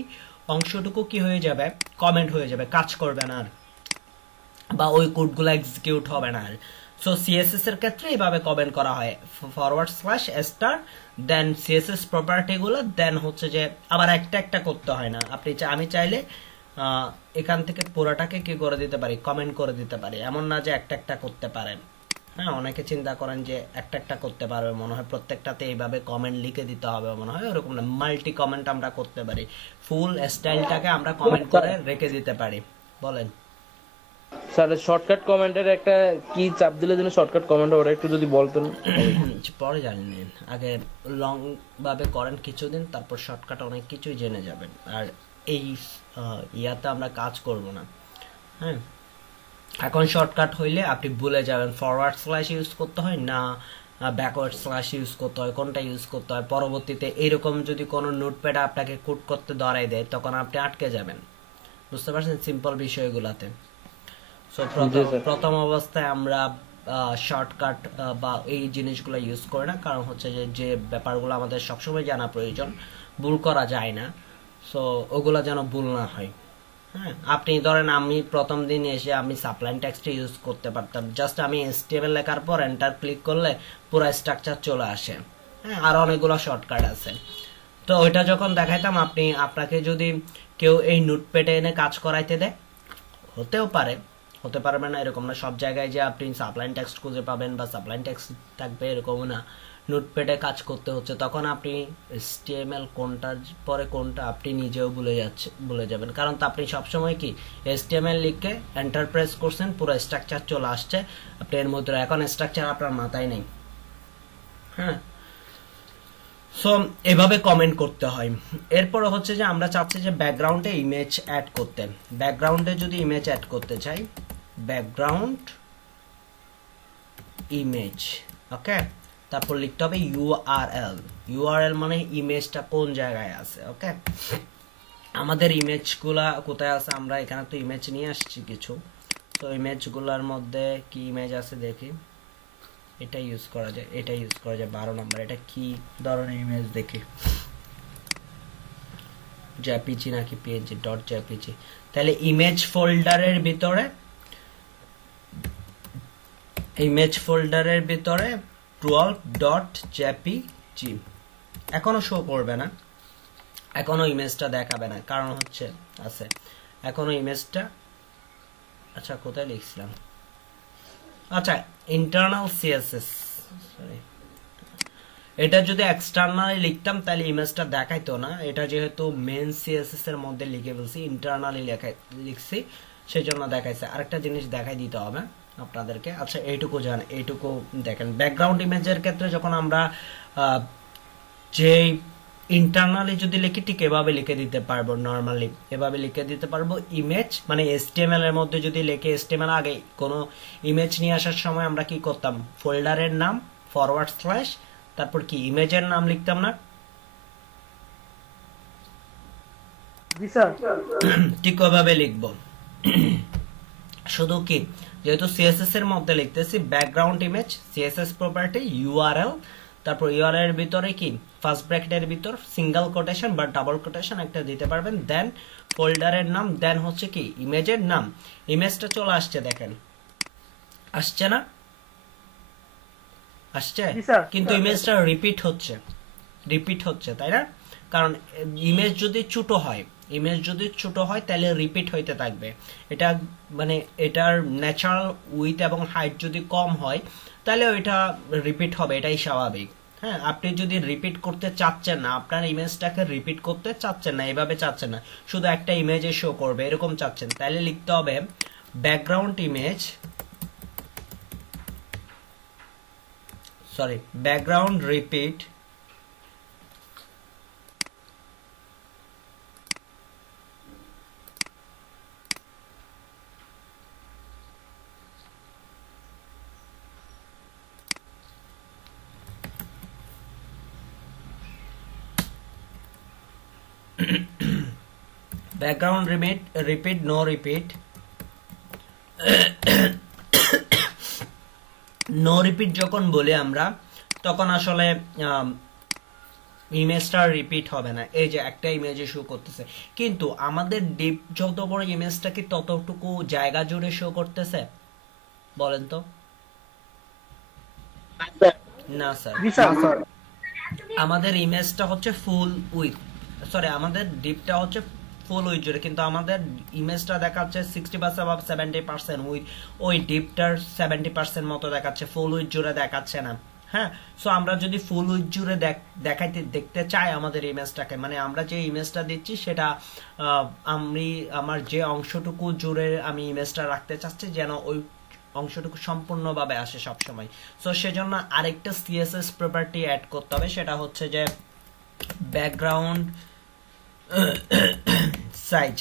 অংশটুকু কি হয়ে যাবে, কমেন্ট হয়ে যাবে, কাজ করবে না আর, বা ওই কোডগুলো এক্সিকিউট হবে না আর। সো সিএসএস এর ক্ষেত্রে এইভাবে কমেন্ট করা হয়, /* দেন সিএসএস প্রপার্টি গুলো, দেন হচ্ছে যে আবার একটা একটা করতে হয় না, আমি চাইলে এখান থেকে পুরোটাকে কি করে দিতে পারি, কমেন্ট করে দিতে পারি, এমন না যে একটা একটা করতে পারেন। হ্যাঁ, অনেকে চিন্তা করেন যে একটা একটা করতে পারবে, মনে হয় প্রত্যেকটাতে এইভাবে কমেন্ট লিখে দিতে হবে, মনে হয় এরকম না, মাল্টি কমেন্ট আমরা করতে পারি, ফুল স্টাইলটাকে আমরা কমেন্ট করে রেখে দিতে পারি। বলেন স্যার, শর্টকাট কমেন্টের একটা কি চাপ দিলে যেন শর্টকাট কমেন্ট ওটা একটু যদি বলতেন। পরে জানি নিন, আগে লং ভাবে করেন কিছুদিন, তারপর শর্টকাট অনেক কিছুই জেনে যাবেন, আর এই ইয়াতে আমরা কাজ করব না। হ্যাঁ, এখন শর্টকাট হইলে আপনি ভুলে যাবেন // ইউজ করতে হয় না, // ইউজ করতে হয়, কোনটা ইউজ করতে হয়। পরবর্তীতে এইরকম যদি কোনো নোটপ্যাড আপনাকে কোড করতে ধরাই দেয়, তখন আপনি আটকে যাবেন, বুঝতে পারছেন সিম্পল বিষয়গুলাতে। সো প্রথম অবস্থায় আমরা শর্টকাট বা এই জিনিসগুলো ইউজ করি না, কারণ হচ্ছে যে ব্যাপারগুলো আমাদের সবসময় জানা প্রয়োজন, ভুল করা যায় না, সো ওগুলা যেন ভুল না হয়। হ্যাঁ, আপনি ধরেন আমি প্রথম দিন এসে আমি সাপ্লাইন টেক্সট ইউজ করতে পারতাম, জাস্ট আমি HTML লেখার পর এন্টার ক্লিক করলে পুরো স্ট্রাকচার চলে আসে। হ্যাঁ, আর অনেকগুলো শর্টকাট আছে, তো ওইটা যখন দেখাইতাম, আপনাকে যদি কেউ এই নোটপ্যাডে এনে কাজ করাইতে দেয়, হতেও পারে, হতে পারবে না এরকম না, সব জায়গায় যে আপনি সাপ্লাইন টেক্সট খুঁজে পাবেন বা সাপ্লাইন টেক্সট থাকবে এরকম না, নোটপ্যাডে কাজ করতে হচ্ছে, তখন আপনি HTML কোনটার পরে কোনটা আপনি নিজেও ভুলে যাবেন, কারণ তো আপনি সবসময় কি HTML লিখে এন্টার প্রেস করছেন, পুরো স্ট্রাকচার চলে আসছে, আপনি এর মধ্যে এখন স্ট্রাকচার আপনার মাথায় নেই। হ্যাঁ, সো এভাবে কমেন্ট করতে হয়। এরপর হচ্ছে যে আমরা চাচ্ছি যে ব্যাকগ্রাউন্ডে ইমেজ অ্যাড করতে, ব্যাকগ্রাউন্ডে যদি ইমেজ অ্যাড করতে চাই, ব্যাকগ্রাউন্ড ইমেজ, ওকে, তারপর লিখতে হবে ইউআরএল মানে ইমেজটা কোন জায়গায় আছে। ওকে, আমাদের ইমেজগুলা কোথায় আছে, আমরা এখানে তো ইমেজ নিয়ে আসছি কিছু, তো ইমেজগুলোর মধ্যে কি ইমেজ আছে দেখি, এটা ইউজ করা যায়, 12 নম্বর, এটা কি ধরনের ইমেজ দেখি, জেপিজি নাকি পিএনজি, .jpg, তাহলে ইমেজ ফোল্ডারের ভিতরে 12.jpg এখনো শো করবে না, এখনো ইমেজটা দেখাবে না, কারণ হচ্ছে আছে এখনো ইমেজটা, আচ্ছা কোথায় লিখছিলাম, আচ্ছা ইন্টারনাল সিএসএস, সরি এটা যদি এক্সটার্নালি লিখতাম তাহলে ইমেজটা দেখাইতো না, এটা যেহেতু মেন সিএসএস এর মধ্যে লিখে ফেলছি, ইন্টারনালি লিখছি, সেজন্য দেখাইছে। আরেকটা জিনিস দেখাই দিতে হবে আপনাদেরকে। আচ্ছা এইটুকু জান, এইটুকু দেখেন, ব্যাকগ্রাউন্ড ইমেজের ক্ষেত্রে যখন আমরা যে ইন্টারনালি যদি লিখি ঠিক এভাবে লিখে দিতে পারবো, নর্মালি এভাবে লিখে দিতে পারবো। ইমেজ মানে এসটিএমএল এর মধ্যে যদি লিখে, এসটিএমএল আগে কোনো ইমেজ নিয়ে আসার সময় আমরা কি করতাম, ফোল্ডারের নাম ফরওয়ার্ড স্ল্যাশ তারপর কি ইমেজের নাম লিখতাম না? জি স্যার। ঠিক ওভাবে লিখবো। শুধু কি, যেহেতু সিএসএস এর মধ্যে লিখতেছি background image, CSS property, URL, তারপর ইউআরএল এর ভিতরে কি ফার্স্ট ব্র্যাকেটের ভিতর সিঙ্গেল কোটেশন বা ডাবল কোটেশন একটা দিতে পারবেন, দেন ফোল্ডারের নাম, দেন হচ্ছে কি ইমেজের নাম। ইমেজটা চলে আসছে, দেখেন আসছে না? আসছে, কিন্তু ইমেজটা রিপিট হচ্ছে, তাই না? কারণ ইমেজ যদি ছোট হয় তাহলে রিপিট হইতে থাকবে। এটা মানে এটার ন্যাচারাল উইথ এবং হাইট যদি কম হয় তাহলে ওইটা রিপিট হবে, এটাই স্বাভাবিক। হ্যাঁ, আপনি যদি রিপিট করতে চাচ্ছেন না, আপনার ইমেজটাকে রিপিট করতে চাচ্ছেন না, এভাবে চাচ্ছেন না, শুধু একটা ইমেজে শো করবে এরকম চাচ্ছেন, তাহলে লিখতে হবে background image, sorry background repeat background repeat no repeat, no repeat যখন বলি আমরা তখন আসলে ইমেজটা রিপিট হবে না। এই যে একটা ইমেজে শো করতেছে, কিন্তু আমাদের ডিপ যত বড় ইমেজটা কি ততটুকু জায়গা জুড়ে শো করতেছে বলেন তো? না স্যার, আমাদের ইমেজটা হচ্ছে ফুল উইথ, সরি আমাদের ডিপটা হচ্ছে ফুল উইথ জুড়ে, কিন্তু আমাদের ইমেজটা দেখাচ্ছে 60% বা 70% উইথ, ওই ডিপটার 70% মতো দেখাচ্ছে, ফুল উইথ জুড়ে দেখাচ্ছে না। হ্যাঁ, সো আমরা যদি ফুল উইথ জুড়ে দেখতে চাই আমাদের ইমেজটাকে, মানে আমরা যে ইমেজটা দিচ্ছি সেটা আমার যে অংশটুকু জুড়ে আমি ইমেজটা রাখতে চাচ্ছি যেন ওই অংশটুকু সম্পূর্ণভাবে আসে সবসময়। সো সেজন্য আরেকটা সিএসএস প্রপার্টি অ্যাড করতে হবে, সেটা হচ্ছে যে background size,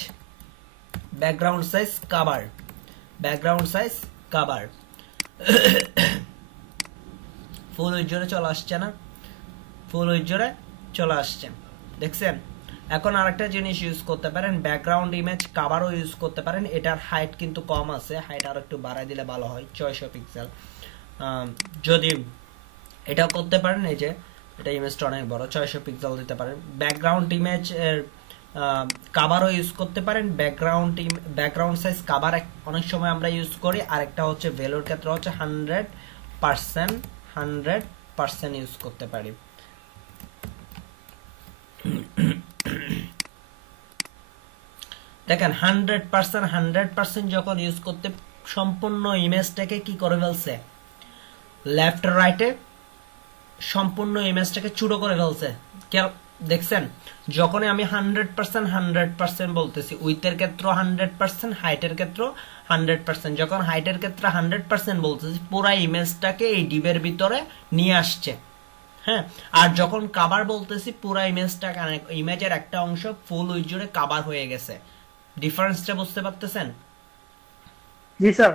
cover full with জোরে চলে আসছে না? ফুল উইথ জোরে চলে আসছে, দেখছেন? এখন আরেকটা জিনিস ইউজ করতে পারেন, ব্যাকগ্রাউন্ড ইমেজ কভারও ইউজ করতে পারেন। এটার হাইট কিন্তু কম আছে, হাইট আর একটু বাড়াই দিলে ভালো হয়, 600 পিক্সেল। যদি এটাও করতে পারেন, এই যে এটা ইমেজটা অনেক বড়, 600 পিক্সেল দিতে পারেন। ব্যাকগ্রাউন্ড ইমেজ এর কভারও ইউজ করতে পারেন, ব্যাকগ্রাউন্ড সাইজ কভার অনেক সময় আমরা ইউজ করি। আরেকটা হচ্ছে ভ্যালুর ক্ষেত্রে হচ্ছে 100% ইউজ করতে পারি। দেখেন 100% যখন ইউজ করতে সম্পূর্ণ ইমেজটাকে কি করে ফেলছে, লেফট রাইটে সম্পূর্ণ ইমেজটাকে ছোট করে ফেলছে। দেখছেন, যখন আমি 100% বলতেছি, উইথের ক্ষেত্রে 100%, হাইটের ক্ষেত্রে 100%, যখন হাইটের ক্ষেত্রে 100% বলতেছি পুরো ইমেজটাকে এই ডিবের ভিতরে নিয়ে আসছে। হ্যাঁ, আর যখন কভার বলতেছি পুরো ইমেজের একটা অংশ ফুল উইথ জুড়ে কভার হয়ে গেছে। ডিফারেন্সটা বুঝতে পারতেছেন? জি স্যার।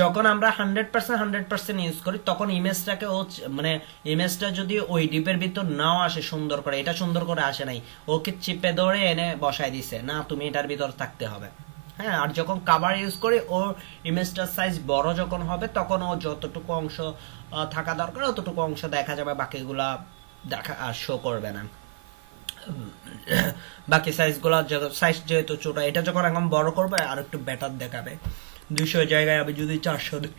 যখন আমরা 100% ইউজ করি তখন ইমেজটাকে মানে ইমেজটা যদি ওই ডিপের ভিতর নাও আসে সুন্দর করে, এটা সুন্দর করে আসে নাই, ওকে চিপে ধরে এনে বসাই দিছে, না তুমি এটার ভিতর থাকতে হবে। হ্যাঁ, আর যখন কভার ইউজ করি ও ইমেজটার সাইজ বড় যখন হবে তখন ও যতটুকু অংশ থাকা দরকার অতটুকু অংশ দেখা যাবে, বাকিগুলা দেখা আর শো করবে না। বাকি সাইজ যেহেতু ছোট, এটা যখন এখন বড় করবে আর একটু বেটার দেখাবে। 200 জায়গায় আমি যদি 400 দিই,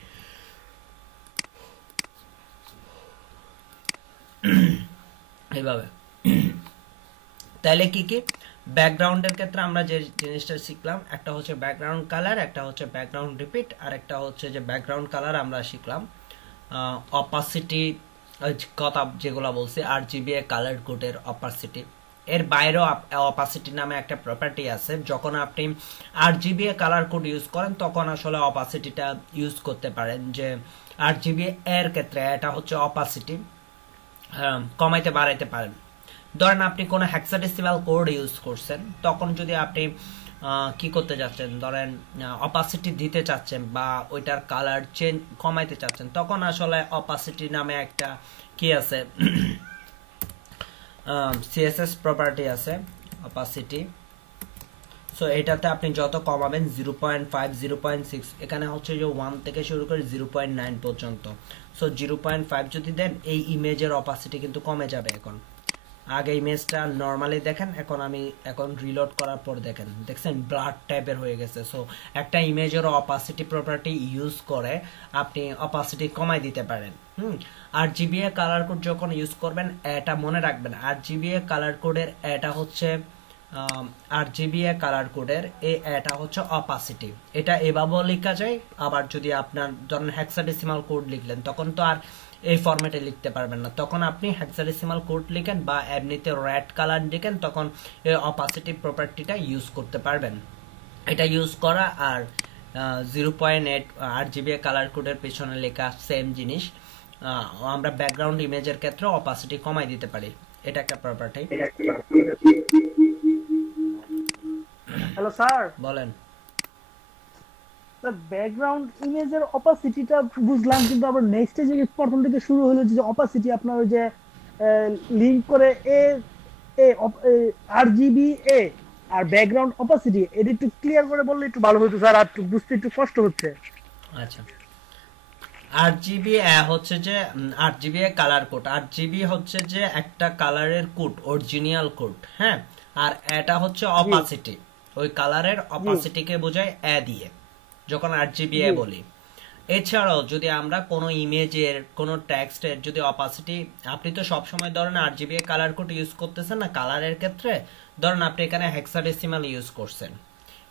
এইভাবে। তাহলে কি কি ব্যাকগ্রাউন্ডের ক্ষেত্রে আমরা যে জিনিসটা শিখলাম, একটা হচ্ছে ব্যাকগ্রাউন্ড কালার, একটা হচ্ছে ব্যাকগ্রাউন্ড রিপিট, আর একটা হচ্ছে যে ব্যাকগ্রাউন্ড কালার আমরা শিখলাম অপাসিটি ওই যে কথা যেগুলো বলছি আরজিবিএ কালার কোডের অপাসিটি, এর বাইরেও অপাসিটি নামে একটা প্রপার্টি আছে। যখন আপনি আরজিবিএ কালার কোড ইউজ করেন তখন আসলে অপাসিটিটা ইউজ করতে পারেন, যে আরজিবিএ এর ক্ষেত্রে এটা হচ্ছে অপাসিটি কমাইতে বাড়াইতে পারেন। ধরেন আপনি কোনো হেক্সাডেসিমাল কোড ইউজ করছেন, তখন যদি আপনি কি করতে যাচ্ছেন, ধরেন অপাসিটি দিতে চাচ্ছেন বা ওইটার কালার চেঞ্জ কমাইতে চাচ্ছেন, তখন আসলে অপাসিটি নামে একটা কি আছে সিএসএস প্রপার্টি আছে অপাসিটি। সো এটাতে আপনি যত কমাবেন 0.5 0.6, এখানে হচ্ছে যে 1 থেকে শুরু করে 0.9 পর্যন্ত। সো 0.5 যদি দেন এই ইমেজের অপাসিটি কিন্তু কমে যাবে। এখন আগে ইমেজটা নরমালি দেখেন, এখন রিলোড করার পর দেখছেন ব্লাড টাইপের হয়ে গেছে। সো একটা ইমেজের অপাসিটি প্রপার্টি ইউজ করে আপনি অপাসিটি কমাই দিতে পারেন। আরজিবিএ কালার কোড যখন ইউজ করবেন এটা মনে রাখবেন, আরজিবিএ কালার কোডের এটা হচ্ছে আরজিবিএ কালার কোডের এটা হচ্ছে অপাসিটি। এটা এভাবেও লেখা যায়, আবার যদি আপনার ধরেন হেক্সাডেসিমাল কোড লিখলেন তখন তো আর এই ফরম্যাটে লিখতে পারবেন না, তখন আপনি হেক্সাডেসিমাল কোড লিখেন বা এমনিতে রেড কালার লিখেন, তখন এই অপাসিটি প্রপার্টিটা ইউজ করতে পারবেন। এটা ইউজ করা আর 0.8 আরজিবি কালার কোডের পেছনে লেখা সেম জিনিস। আমরা ব্যাকগ্রাউন্ড ইমেজের ক্ষেত্রে অপাসিটি কমাই দিতে পারি, এটা একটা প্রপার্টি। হ্যালো স্যার, বলেন। ব্যাকগ্রাউন্ড ইমেজের অপাসিটিটা বুঝলাম, কিন্তু আবার নেক্সটে যে প্রথম থেকে শুরু হলো যে অপাসিটি আপনার ওই যে লিংক করে এ আরজিবি এ আর ব্যাকগ্রাউন্ড অপাসিটি, এটা একটু ক্লিয়ার করে বললে একটু ভালো হতো স্যার, আর বুঝতে একটু কষ্ট হচ্ছে। আচ্ছা, আরজিবি হচ্ছে যে আরজিবি কালার কোড, আরজিবি হচ্ছে যে একটা কালারের কোড, অরিজিনাল কোড, হ্যাঁ। আর এটা হচ্ছে অপাসিটি, ওই কালারের অপাসিটিকে বোঝায় এ দিয়ে যখন আরজিবি বলি। এছাড়াও যদি আমরা কোনো ইমেজের কোনো টেক্সটের যদি অপাসিটি, আপনি তো সবসময় ধরেন আরজিবি কালার কোড ইউজ করতেছেন না কালারের ক্ষেত্রে, ধরেন আপনি এখানে হেক্সাডেসিমাল ইউজ করছেন,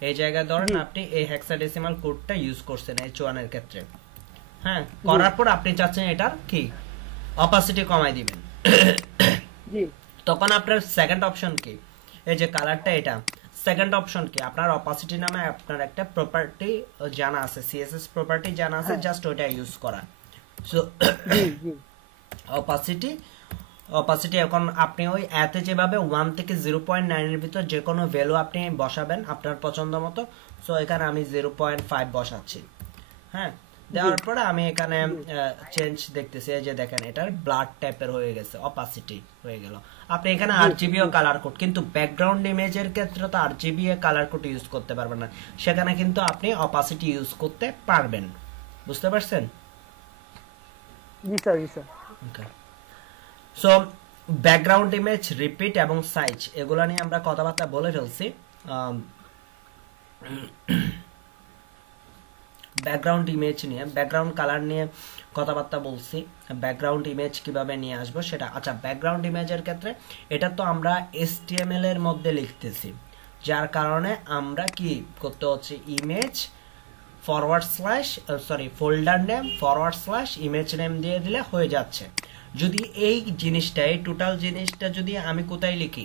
এই জায়গায় ধরেন আপনি এই হেক্সাডেসিমাল কোডটা ইউজ করছেন H1 এর ক্ষেত্রে, হ্যাঁ। করার পর আপনি চাচ্ছেন এটার কি অপাসিটি কমাই দিবেন, তখন আপনার সেকেন্ড অপশন কি, এই যে কালারটা এটা সেকেন্ড অপশন কি, আপনার অপাসিটি নামে আপনার একটা প্রপার্টি জানা আছে, সিএসএস প্রপার্টি জানা আছে, জাস্ট ওইটা ইউজ করা। সো অপাসিটি এখন আপনি ওই এতে যেভাবে 1 থেকে 0.9 এর ভিতর যে কোনো ভ্যালু আপনি বসাবেন আপনার পছন্দ মতো। সো এখানে আমি 0.5 বসাচ্ছি, হ্যাঁ। দেওয়ার পরে আমি এখানে চেঞ্জ দেখতেছি, এই যে দেখেন এটার ব্লাড টাইপের হয়ে গেছে, অপাসিটি হয়ে গেল। আপনি এখানে আরজিবি ও কালার কোড, কিন্তু ব্যাকগ্রাউন্ড ইমেজের ক্ষেত্রে তো আরজিবি এ কালার কোড ইউজ করতে পারবেন না, সেখানে কিন্তু আপনি অপাসিটি ইউজ করতে পারবেন। বুঝতে পারছেন? জি স্যার, জি স্যার। ওকে। সো ব্যাকগ্রাউন্ড ইমেজ, রিপিট এবং সাইজ, এগুলো নিয়ে আমরা কথাবার্তা বলে ফেলছি। ব্যাকগ্রাউন্ড ইমেজ নিয়ে, ব্যাকগ্রাউন্ড কালার নিয়ে কথাবার্তা বলছি, ব্যাকগ্রাউন্ড ইমেজ কিভাবে নিয়ে আসবো সেটা। আচ্ছা, ব্যাকগ্রাউন্ড ইমেজের ক্ষেত্রে এটা তো আমরা HTML এর মধ্যে লিখতেছি, যার কারণে আমরা কি করতে হচ্ছে, image folder name image name দিয়ে দিলে হয়ে যাচ্ছে। যদি এই জিনিসটা, এই টোটাল জিনিসটা যদি আমি কোথায় লিখি,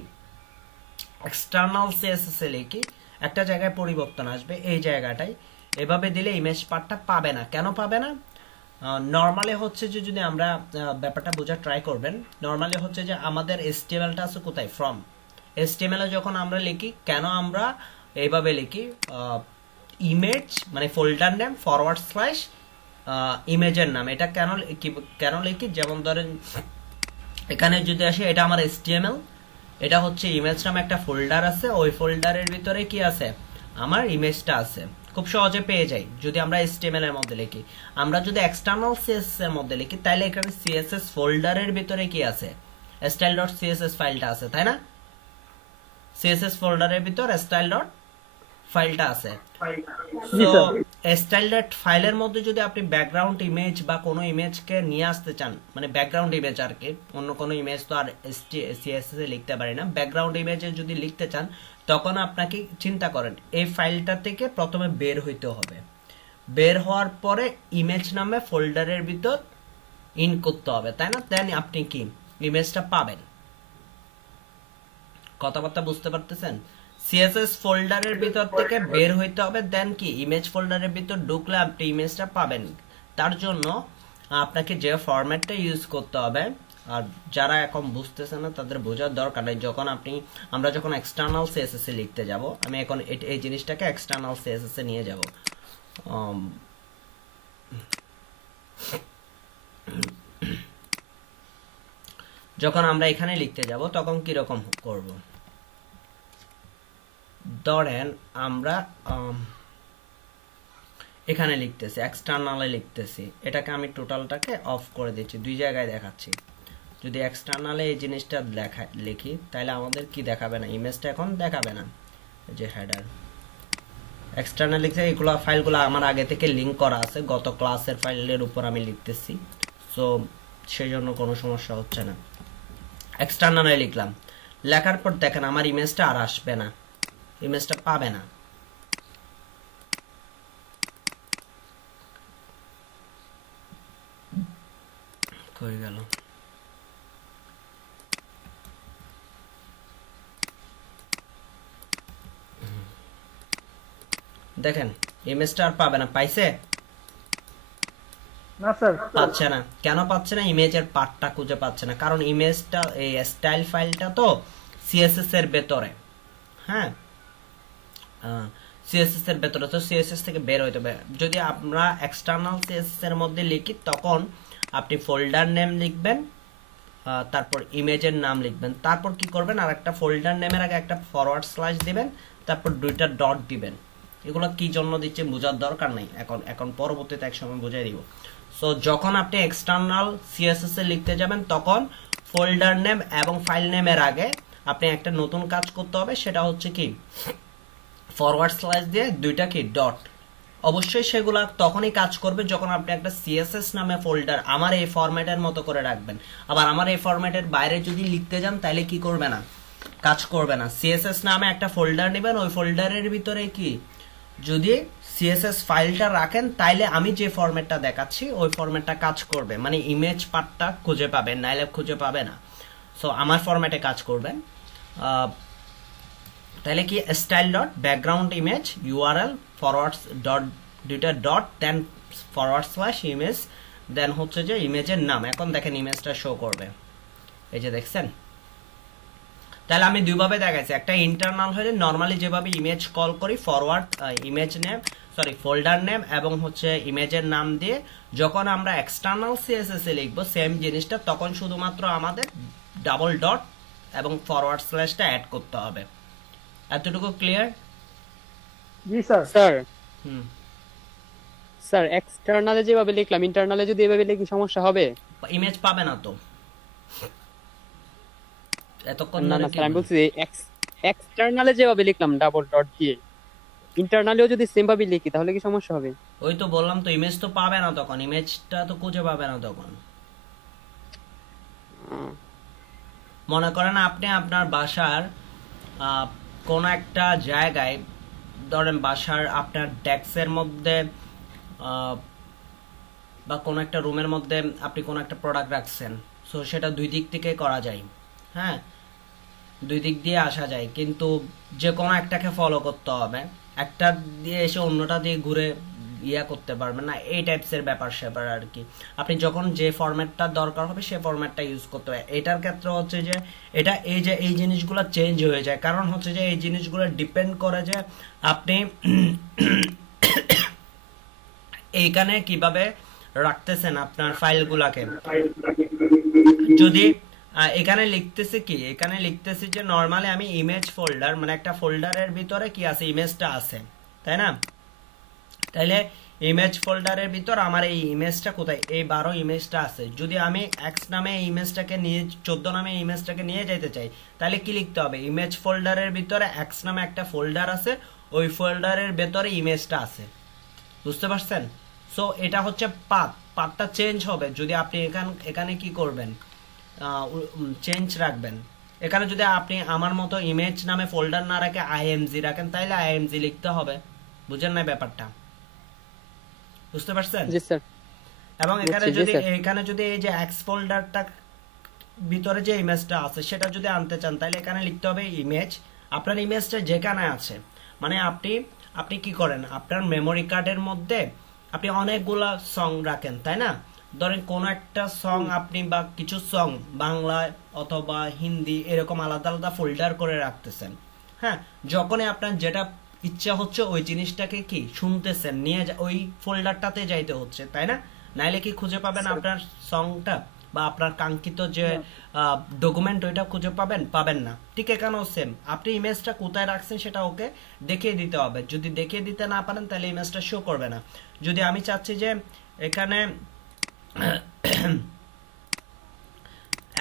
এক্সটার্নাল সিএসএস এ লিখি, একটা জায়গায় পরিবর্তন আসবে, এই জায়গাটায় এভাবে দিলে ইমেজ পার্টটা পাবে না। কেন পাবে না? নর্মালি হচ্ছে যে যদি আমরা ব্যাপারটা বোঝার ট্রাই করবেন, নর্মালি হচ্ছে যে আমাদের HTML-টা আছে কোথায়, ফ্রম HTML-এ যখন আমরা লিখি, কেন আমরা এইভাবে লিখি, ইমেজ মানে ফোল্ডার নেম ইমেজের নাম, এটা কেন লিখি, যেমন ধরেন এখানে যদি আসে, এটা আমার HTML, এটা হচ্ছে ইমেজ নামে একটা ফোল্ডার আছে, ওই ফোল্ডারের ভিতরে কি আছে, আমার ইমেজটা আছে, খুব সহজে পেয়ে যাই যদি আমরা HTML এর মধ্যে লিখি। আমরা যদি এক্সটার্নাল CSS এর মধ্যে লিখি, তাহলে এখানে CSS ফোল্ডারের ভিতরে কি আছে, style.css ফাইলটা আছে, তাই না? CSS ফোল্ডারের ভিতর style. ফাইলটা আছে। So style. ফাইলের মধ্যে যদি আপনি ব্যাকগ্রাউন্ড ইমেজ বা কোনো ইমেজকে নিয়ে আসতে চান, মানে ব্যাকগ্রাউন্ড ইমেজ আর কি, অন্য কোনো ইমেজ তো আর CSS এ লিখতে পারি না, ব্যাকগ্রাউন্ড ইমেজে যদি লিখতে চান, তখন আপনাকে চিন্তা করেন এই ফাইলটা থেকে প্রথমে বের হইতে হবে, বের হওয়ার পরে ইমেজ নামে ফোল্ডারের ভিতর ইন করতে হবে, তাই না? দেন আপনি কি ইমেজটা পাবেন। কথাবার্তা বুঝতে পারতেছেন? সিএসএস ফোল্ডারের ভিতর থেকে বের হইতে হবে, দেন কি ইমেজ ফোল্ডারের ভিতর ঢুকলে আপনি ইমেজটা পাবেন। তার জন্য আপনাকে যে ফরম্যাটটা ইউজ করতে হবে, আর যারা এখন বুঝতেছে না তাদের বোঝার দরকার নেই। আমরা যখন এক্সটার্নাল সিএসএস এ লিখতে যাব, আমি এখন এই জিনিসটাকে এক্সটার্নাল সিএসএস এ নিয়ে যাব। যখন আমরা এখানে লিখতে যাব তখন কি রকম করব? ধরেন আমরা এখানে লিখতেছি, এক্সটার্নালে লিখতেছি, এটাকে আমি টোটালটাকে অফ করে দিচ্ছি, দুই জায়গায় দেখাচ্ছি। যদি এক্সটার্নালে এই জিনিসটা লিখি তাহলে আমাদের কি দেখাবে না, ইমেজটা এখন দেখাবে না। যে হেডার এক্সটার্নাল লিখতে, এগুলো ফাইলগুলো আমার আগে থেকে লিংক করা আছে, গত ক্লাসের ফাইলের উপর আমি লিখতেছি, সো সেই জন্য কোনো সমস্যা হচ্ছে না। এক্সটার্নালে লিখলাম, লেখার পর দেখেন আমার ইমেজটা আর আসবে না, ইমেজটা পাবে না। কই গেল? দেখেন ইমেজটা আর পাবে না। পাইছে? না স্যার, পাচ্ছে না। কেন পাচ্ছে না? ইমেজের পার্টটা খুঁজে পাচ্ছে না, কারণ ইমেজটা এই স্টাইল ফাইলটা তো সিএসএস এর ভেতরে। হ্যাঁ, সিএসএস এর ভেতরে, তো সিএসএস থেকে বের হইতে হবে। যদি আমরা এক্সটার্নাল সিএসএস এর মধ্যে লিখি তখন আপনি ফোল্ডার নেম লিখবেন, তারপর ইমেজের নাম লিখবেন, তারপর কি করবেন, আর একটা ফোল্ডার নেমের আগে একটা ফরওয়ার্ড স্ল্যাশ দিবেন, তারপর দুইটা ডট দিবেন। এগুলো কি জন্য দিচ্ছে বোঝার দরকার নাই, এখন পরবর্তীতে এক সময় বুঝাই দিব। সো যখন আপনি এক্সটার্নাল সিএসএস এ লিখতে যাবেন তখন ফোল্ডার নেম এবং ফাইল নেমের আগে আপনি একটা নতুন কাজ করতে হবে, সেটা হচ্ছে কি ফরওয়ার্ড স্ল্যাশ দিয়ে দুইটা কি ডট। অবশ্যই সেগুলা তখনই কাজ করবে যখন আপনি একটা সিএসএস নামে ফোল্ডার আমার এই ফরম্যাটের মতো করে রাখবেন। আবার আমার এই ফরম্যাটের বাইরে যদি লিখতে যান তাহলে কি করবে না, কাজ করবে না। সিএসএস নামে একটা ফোল্ডার নেবেন, ওই ফোল্ডারের ভিতরে কি যদি সিএসএস ফাইলটা রাখেন তাইলে আমি যে ফরম্যাটটা দেখাচ্ছি ওই ফরম্যাটটা কাজ করবে, মানে ইমেজ পার্টটা খুঁজে পাবেন, নাইলে খুঁজে পাবে না। সো আমার ফরম্যাটে কাজ করবেন। তাহলে কি style dot background image URL forward dot দুইটা ডট দেন ফরওয়ার্ড স্ল্যাশ ইমেজ, দেন হচ্ছে যে ইমেজের নাম। এখন দেখেন ইমেজটা শো করবে, এই যে দেখছেন। তাহলে আমি দুইভাবে দেখাইছি, একটা ইন্টারনাল হলে নরমালি যেভাবে ইমেজ কল করি forward image name folder name এবং হচ্ছে ইমেজের নাম দিয়ে, যখন আমরা এক্সটার্নাল সিএসএস এ লিখবো সেম জিনিসটা, তখন শুধুমাত্র আমাদের ডাবল ডট এবং ফরওয়ার্ড স্ল্যাশটা অ্যাড করতে হবে। এতটুকু ক্লিয়ার? জি স্যার। স্যার হুম, স্যার এক্সটার্নালে যেভাবে লিখলাম ইন্টারনালে যদি এভাবে লিখি সমস্যা হবে? ইমেজ পাবে না তো এতক্ষণ না ধরে না কি স্যার, আমি বলছি এক্সটার্নালে যেভাবে লিখলাম ডাবল ডট দিয়ে, ইন্টারনালেও যদি সেম ভাবে লিখি তাহলে কি সমস্যা হবে? ওই তো বললাম তো, ইমেজ তো পাবে না তখন, ইমেজটা তো খুঁজে পাবে না তখন। মনে করেন আপনি আপনার বাসার কোন একটা জায়গায়, ধরেন বাসার আপনার ডেস্কের মধ্যে বা কোন একটা রুমের মধ্যে আপনি কোন একটা প্রোডাক্ট রাখছেন, সো সেটা দুই দিক থেকে করা যায়। হ্যাঁ, দুই দিক দিয়ে আসা যায়, কিন্তু যে কোনো একটাকে ফলো করতে হবে, একটা দিয়ে এসে অন্যটা দিয়ে ঘুরে ইয়া করতে পারবেন না, এই টাইপসের ব্যাপার স্যাপার আর কি। আপনি যখন যে ফরম্যাটটা দরকার হবে সেই ফরম্যাটটা ইউজ করতে হবে। এটার ক্ষেত্রে হচ্ছে যে এটা এই জিনিসগুলো চেঞ্জ হয়ে যায়, কারণ হচ্ছে যে এই জিনিসগুলো ডিপেন্ড করে যে আপনি এইখানে কিভাবে রাখতেছেন আপনার ফাইলগুলাকে। যদি এখানে লিখতেছি কি, এখানে লিখতেছি যে নরমালি আমি ইমেজ ফোল্ডার, মানে একটা ফোল্ডারের ভিতরে কি আছে, ইমেজটা আছে, তাই না? তাইলে ইমেজ ফোল্ডারের ভিতর আমার এই ইমেজটা কোথায়, এই 12 ইমেজটা আছে। যদি আমি এক্স নামে এই ইমেজটাকে নিয়ে 14 নামে ইমেজটাকে নিয়ে যেতে চাই তাহলে কি লিখতে হবে, ইমেজ ফোল্ডারের ভিতরে এক্স নামে একটা ফোল্ডার আছে, ওই ফোল্ডারের ভেতরে ইমেজটা আছে। বুঝতে পারছেন? সো এটা হচ্ছে পাথটা চেঞ্জ হবে যদি আপনি এখানে কি করবেন, চেঞ্জ রাখবেন। এখানে যদি আপনি আমার মতো ইমেজ নামে ফোল্ডার না রাখে আইএমজি রাখেন তাহলে আইএমজি লিখতে হবে। বুঝেন না ব্যাপারটা? বুঝতে পারছেন? জি স্যার। এবং এখানে বুঝছি, জি যদি স্যার। এখানে যদি এই যে এক্স ফোল্ডারটা ভিতরে যে ইমেজটা আছে সেটা যদি আনতে চান তাহলে এখানে লিখতে হবে ইমেজ। আপনার ইমেজটা যেখানে আছে, মানে আপনি আপনি কি করেন, আপনার মেমোরি কার্ডের মধ্যে আপনি অনেকগুলা সং রাখেন, তাই না? ধরেন কোন একটা সং আপনি বা কিছু সং বাংলায় অথবা হিন্দি এরকম আলাদা আলাদা ফোল্ডার করে রাখতেছেন। হ্যাঁ, যখনই আপনার যেটা ইচ্ছা হচ্ছে ওই জিনিসটাকে কি শুনতেছেন, নিয়ে ওই ফোল্ডারটাতে যাইতে হচ্ছে, তাই না? নাইলে কি খুঁজে পাবেন আপনার সংটা বা আপনার কাঙ্ক্ষিত যে ডকুমেন্ট ওইটা খুঁজে পাবেন না। ঠিক এখানেও সেম, আপনি ইমেজটা কোথায় রাখছেন সেটা ওকে দেখিয়ে দিতে হবে। যদি দেখিয়ে দিতে না পারেন তাহলে ইমেজটা শো করবে না। যদি আমি চাচ্ছি যে এখানে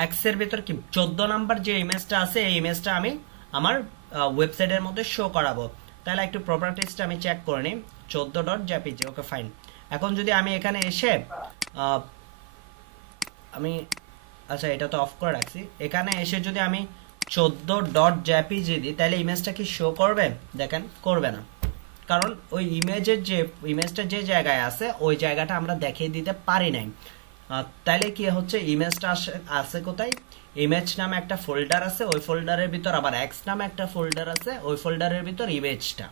এক্স এর ভিতর কি 14 নাম্বার যে ইমেজটা আছে এই ইমেজটা আমি আমার ওয়েবসাইটের মধ্যে শো করাবো, তাহলে একটু প্রপার্টিজটা আমি চেক করে নিই। 14.jpg, okay fine. এখন যদি আমি এখানে এসে আমি আচ্ছা এটা তো অফ করে রাখছি, এখানে এসে যদি আমি 14.jpg দিই তাহলে ইমেজটা কি শো করবে? দেখেন করবে না, কারণ ওই ইমেজটা যে জায়গায় আছে ওই জায়গাটা আমরা দেখিয়ে দিতে পারি নাই। তাইলে কি হচ্ছে, ইমেজটা আছে কোথায়? ইমেজ নামে একটা ফোল্ডার আছে, ওই ফোল্ডারের ভিতর আবার এক্স নামে একটা ফোল্ডার আছে, ওই ফোল্ডারের ভিতর ইমেজটা।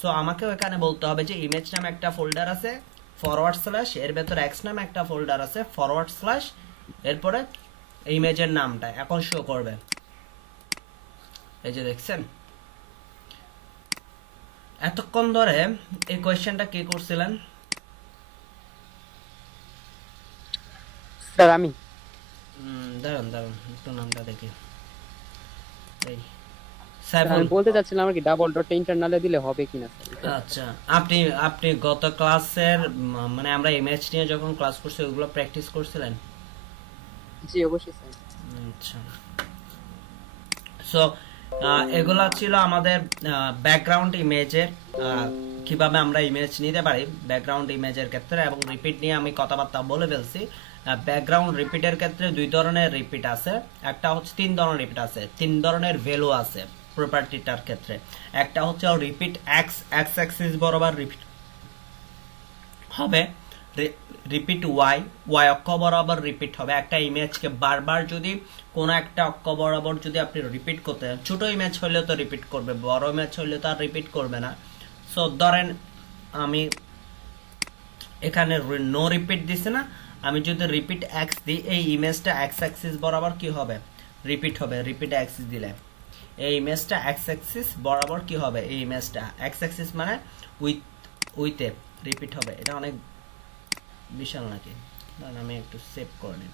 সো আমাকেও এখানে বলতে হবে যে ইমেজ নামে একটা ফোল্ডার আছে / এর ভেতর এক্স নামে একটা ফোল্ডার আছে / এরপরে ইমেজের নামটা এখন শো করবে। এই যে দেখছেন, এতক্ষণ ধরে এই কোয়েশ্চেনটা কে করছিলেন? স্যার আমি। দাঁড়ান একটু নামটা দেখি। এই স্যার, সাইফুল। আমি বলতে চাচ্ছিলাম আর কি ডাবল ডট ইন্টারনালে দিলে হবে কিনা স্যার। আচ্ছা, আপনি আপনি গত ক্লাসের মানে আমরা ইমেজ নিয়ে যখন ক্লাস করছি ওগুলো প্র্যাকটিস করছিলেন? জি অবশ্যই স্যার। আচ্ছা, সো এগুলা ছিল আমাদের ব্যাকগ্রাউন্ড ইমেজের, কিভাবে আমরা ইমেজ নিতে পারি ব্যাকগ্রাউন্ড ইমেজের ক্ষেত্রে, এবং রিপিট নিয়ে আমি কথাবার্তা বলে ফেলছি। ব্যাকগ্রাউন্ড রিপিটের ক্ষেত্রে 2 ধরনের রিপিট আছে, একটা হচ্ছে 3 ধরনের রিপিট আছে, 3 ধরনের ভ্যালু আছে প্রপার্টিটার ক্ষেত্রে। একটা হচ্ছে রিপিট এক্স অ্যাক্সিস বরাবর রিপিট হবে, রিপিট ওয়াই অক্ষ বরাবর রিপিট হবে। একটা ইমেজকে বারবার যদি কোন একটা অক্ষ বরাবর যদি আপনি রিপিট করতে চান, ছোট ইমেজ হলে তো রিপিট করবে, বড় ইমেজ হলে তো আর রিপিট করবে না। সো ধরেন আমি এখানে নো রিপিট দিছি না, আমি যদি রিপিট এক্স দিই এই ইমেজটা এক্স অ্যাক্সিস বরাবর কি হবে? রিপিট হবে। রিপিট অ্যাক্সিস দিলে এই ইমেজটা এক্স অ্যাক্সিস বরাবর কি হবে? এই ইমেজটা এক্স অ্যাক্সিস মানে উইথে রিপিট হবে। এটা অনেক বিশাল নাকি? আমি একটু সেভ করে নিই।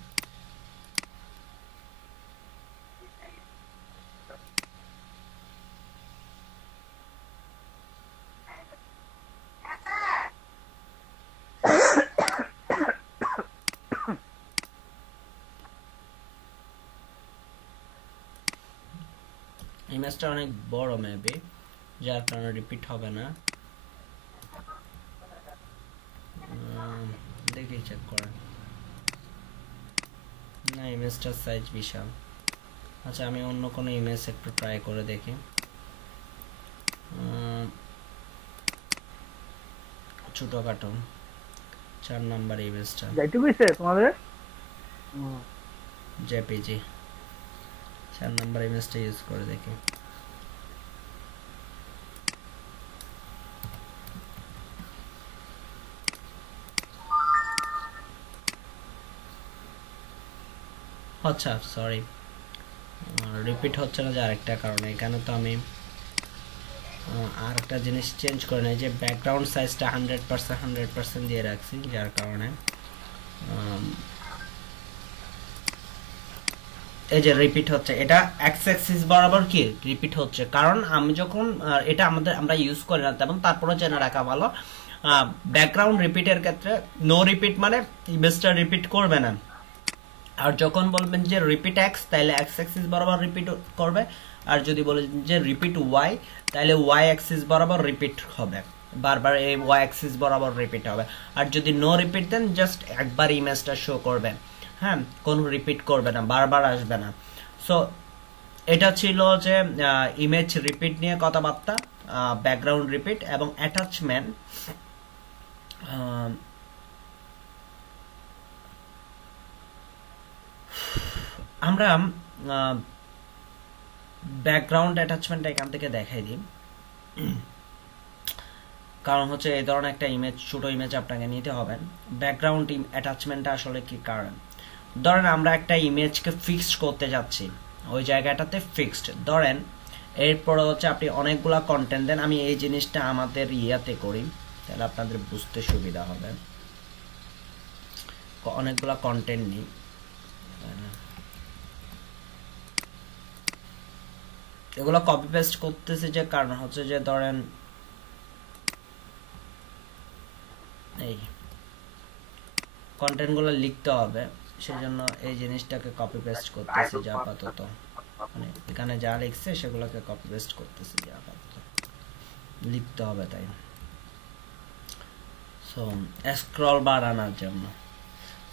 ইমেজটা অনেক বড় মেবি, যার কারণে রিপিট হবে না। দেখি চেক করেন। না, ইমেজটার সাইজ বিশাল। আচ্ছা, আমি অন্য কোনো ইমেজ একটু ট্রাই করে দেখি। ছোটখাটো 4 নাম্বার ইমেজটা যাইতে কইছে তোমাদের? জেপিজি 4 নাম্বার ইমেজটা ইউজ করে দেখি। আচ্ছা সরি, রিপিট হচ্ছে না যে আরেকটা কারণে। এখানে তো আমি আর একটা জিনিস চেঞ্জ করে নেই, যে ব্যাকগ্রাউন্ড সাইজটা 100% দিয়ে রাখছি, যার কারণে এই যে রিপিট হচ্ছে। এটা এক্স অ্যাক্সিস বরাবর কি রিপিট হচ্ছে, কারণ আমি যখন এটা আমরা ইউজ করি না তেমন, তারপরে জেনে রাখা ভালো। ব্যাকগ্রাউন্ড রিপিটের ক্ষেত্রে নো রিপিট মানে ইমেজটা রিপিট করবে না, আর যখন বলবেন যে রিপিট এক্স তাহলে এক্স অ্যাক্সিস বরাবর রিপিট করবে, আর যদি বলেন যে রিপিট ওয়াই তাহলে ওয়াই অ্যাক্সিস বরাবর রিপিট হবে, বারবার এই ওয়াই অ্যাক্সিস বরাবর রিপিট হবে। আর যদি নো রিপিট দেন জাস্ট একবার ইমেজটা শো করবে, হ্যাঁ, কোনো রিপিট করবে না, বারবার আসবে না। সো এটা ছিল যে ইমেজ রিপিট নিয়ে কথাবার্তা, ব্যাকগ্রাউন্ড রিপিট এবং অ্যাটাচমেন্ট। আমরা ব্যাকগ্রাউন্ড অ্যাটাচমেন্টটা এখান থেকে দেখাই দিই, কারণ হচ্ছে এই ধরনের একটা ইমেজ, ছোট ইমেজ আপনাকে নিতে হবে। ব্যাকগ্রাউন্ড অ্যাটাচমেন্টটা আসলে কি কারণ, ধরেন আমরা একটা ইমেজকে ফিক্সড করতে যাচ্ছি, ওই জায়গাটাতে ফিক্সড ধরেন, এরপরে হচ্ছে আপনি অনেকগুলা কন্টেন্ট দেন। আমি এই জিনিসটা আমাদের ইয়াতে করি, তাহলে আপনাদের বুঝতে সুবিধা হবে। অনেকগুলা কন্টেন্ট নিই, এগুলো কপি পেস্ট করতেছি যে কারণ হচ্ছে যে ধরেন এই কন্টেন্ট গুলো লিখতে হবে, সেজন্য এই জিনিসটাকে কপি পেস্ট করতেছি যে আপাতত, মানে এখানে যা লিখছে সেগুলোকে কপি পেস্ট করতেছি যে আপাতত লিখতে হবে, তাই সো স্ক্রল বার আনার জন্য।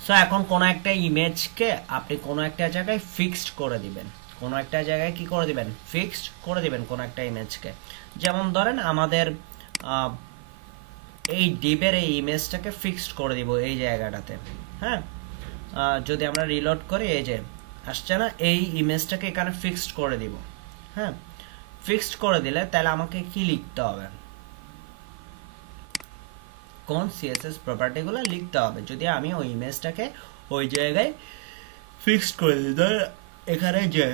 সো এখন কোন একটা ইমেজকে আপনি কোন একটা জায়গায় ফিক্সড করে দিবেন, কোন একটা জায়গায় কি করে দিবেন, ফিক্সড করে দিবেন কোন একটা ইমেজকে। যেমন ধরেন আমাদের এই ডিবের এই ইমেজটাকে ফিক্সড করে দিব এই জায়গাটাতে, হ্যাঁ। যদি আমরা রিলোড করি, এই যে আসছে না, এই ইমেজটাকে এখানে ফিক্সড করে দিব, হ্যাঁ। ফিক্সড করে দিলে তাহলে আমাকে কি লিখতে হবে, কোন সিএসএস প্রপার্টিগুলো লিখতে হবে যদি আমি ওই ইমেজটাকে ওই জায়গায় ফিক্সড করে দিই। ধর এখানে যে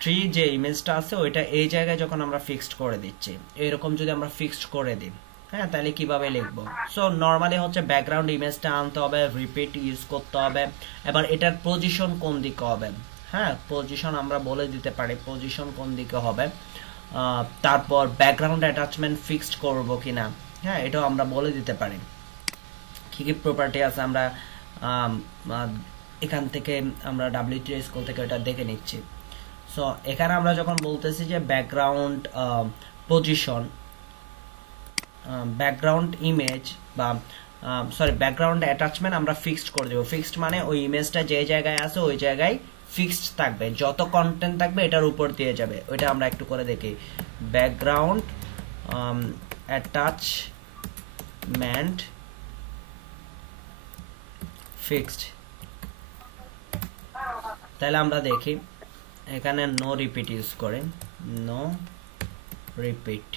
ট্রি যে ইমেজটা আছে ওইটা এই জায়গায় যখন আমরা ফিক্সড করে দিচ্ছি, এরকম যদি আমরা ফিক্সড করে দিই, হ্যাঁ, তাহলে কিভাবে লিখবো। সো নর্মালি হচ্ছে ব্যাকগ্রাউন্ড ইমেজটা আনতে হবে, রিপিট ইউজ করতে হবে। এবার এটার পজিশন কোন দিকে হবে, হ্যাঁ, পজিশন আমরা বলে দিতে পারি পজিশন কোন দিকে হবে। তারপর ব্যাকগ্রাউন্ড অ্যাটাচমেন্ট ফিক্সড করব কিনা, হ্যাঁ, এটাও আমরা বলে দিতে পারি। কি কি প্রপার্টি আছে আমরা এখান থেকে আমরা WT স্কুল থেকে এটা দেখে নিচ্ছি। সো এখানে আমরা যখন বলতেছি যে ব্যাকগ্রাউন্ড পজিশন, ব্যাকগ্রাউন্ড ইমেজ বা সরি ব্যাকগ্রাউন্ড অ্যাটাচমেন্ট আমরা ফিক্সড করে দেবো। ফিক্সড মানে ওই ইমেজটা যে জায়গায় আছে ওই জায়গায় ফিক্সড থাকবে, যত কন্টেন্ট থাকবে এটার উপর দিয়ে যাবে। ওইটা আমরা একটু করে দেখি, ব্যাকগ্রাউন্ড অ্যাটাচমেন্ট ফিক্সড। তাহলে আমরা দেখি এখানে নো রিপিট ইউজ করে, নো রিপিট।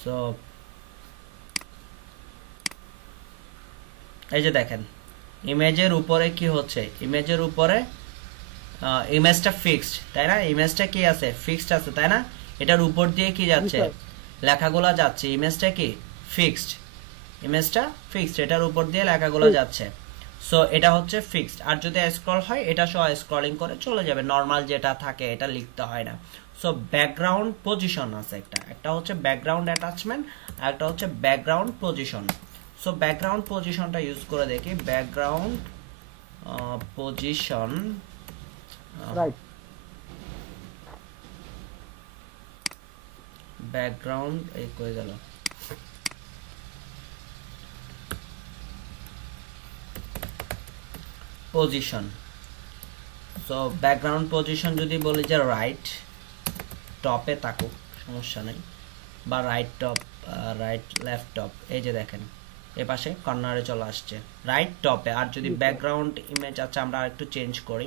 সো এই যে দেখেন ইমেজের উপরে কি হচ্ছে, ইমেজের উপরে ইমেজটা ফিক্সড, তাই না, ইমেজটা কি আছে, ফিক্সড আছে, তাই না। এটার উপর দিয়ে কি যাচ্ছে, লেখাগুলো যাচ্ছে, ইমেজটা কি ফিক্সড, ইমেজটা ফিক্সড, এটার উপর দিয়ে লেখাগুলো যাচ্ছে। সো এটা হচ্ছে ফিক্সড। আর যদি স্ক্রল হয় এটা সহ স্ক্রলিং করে চলে যাবে, নর্মাল যেটা থাকে এটা লিখতে হয় না। সো ব্যাকগ্রাউন্ড পজিশন আছে একটা হচ্ছে ব্যাকগ্রাউন্ড অ্যাটাচমেন্ট, আর একটা হচ্ছে ব্যাকগ্রাউন্ড পজিশন। সো ব্যাকগ্রাউন্ড পজিশনটা ইউজ করে দেখি, ব্যাকগ্রাউন্ড পজিশন, রাইট, ব্যাকগ্রাউন্ড এই কই গেল, পজিশন। সো ব্যাকগ্রাউন্ড পজিশন যদি বলি যে রাইট টপে থাকুক সমস্যা নেই, বা right top, right left top, এই যে দেখেন এ পাশে কর্নারে চলে আসছে রাইট টপে। আর যদি ব্যাকগ্রাউন্ড ইমেজ আছে আমরা একটু চেঞ্জ করি,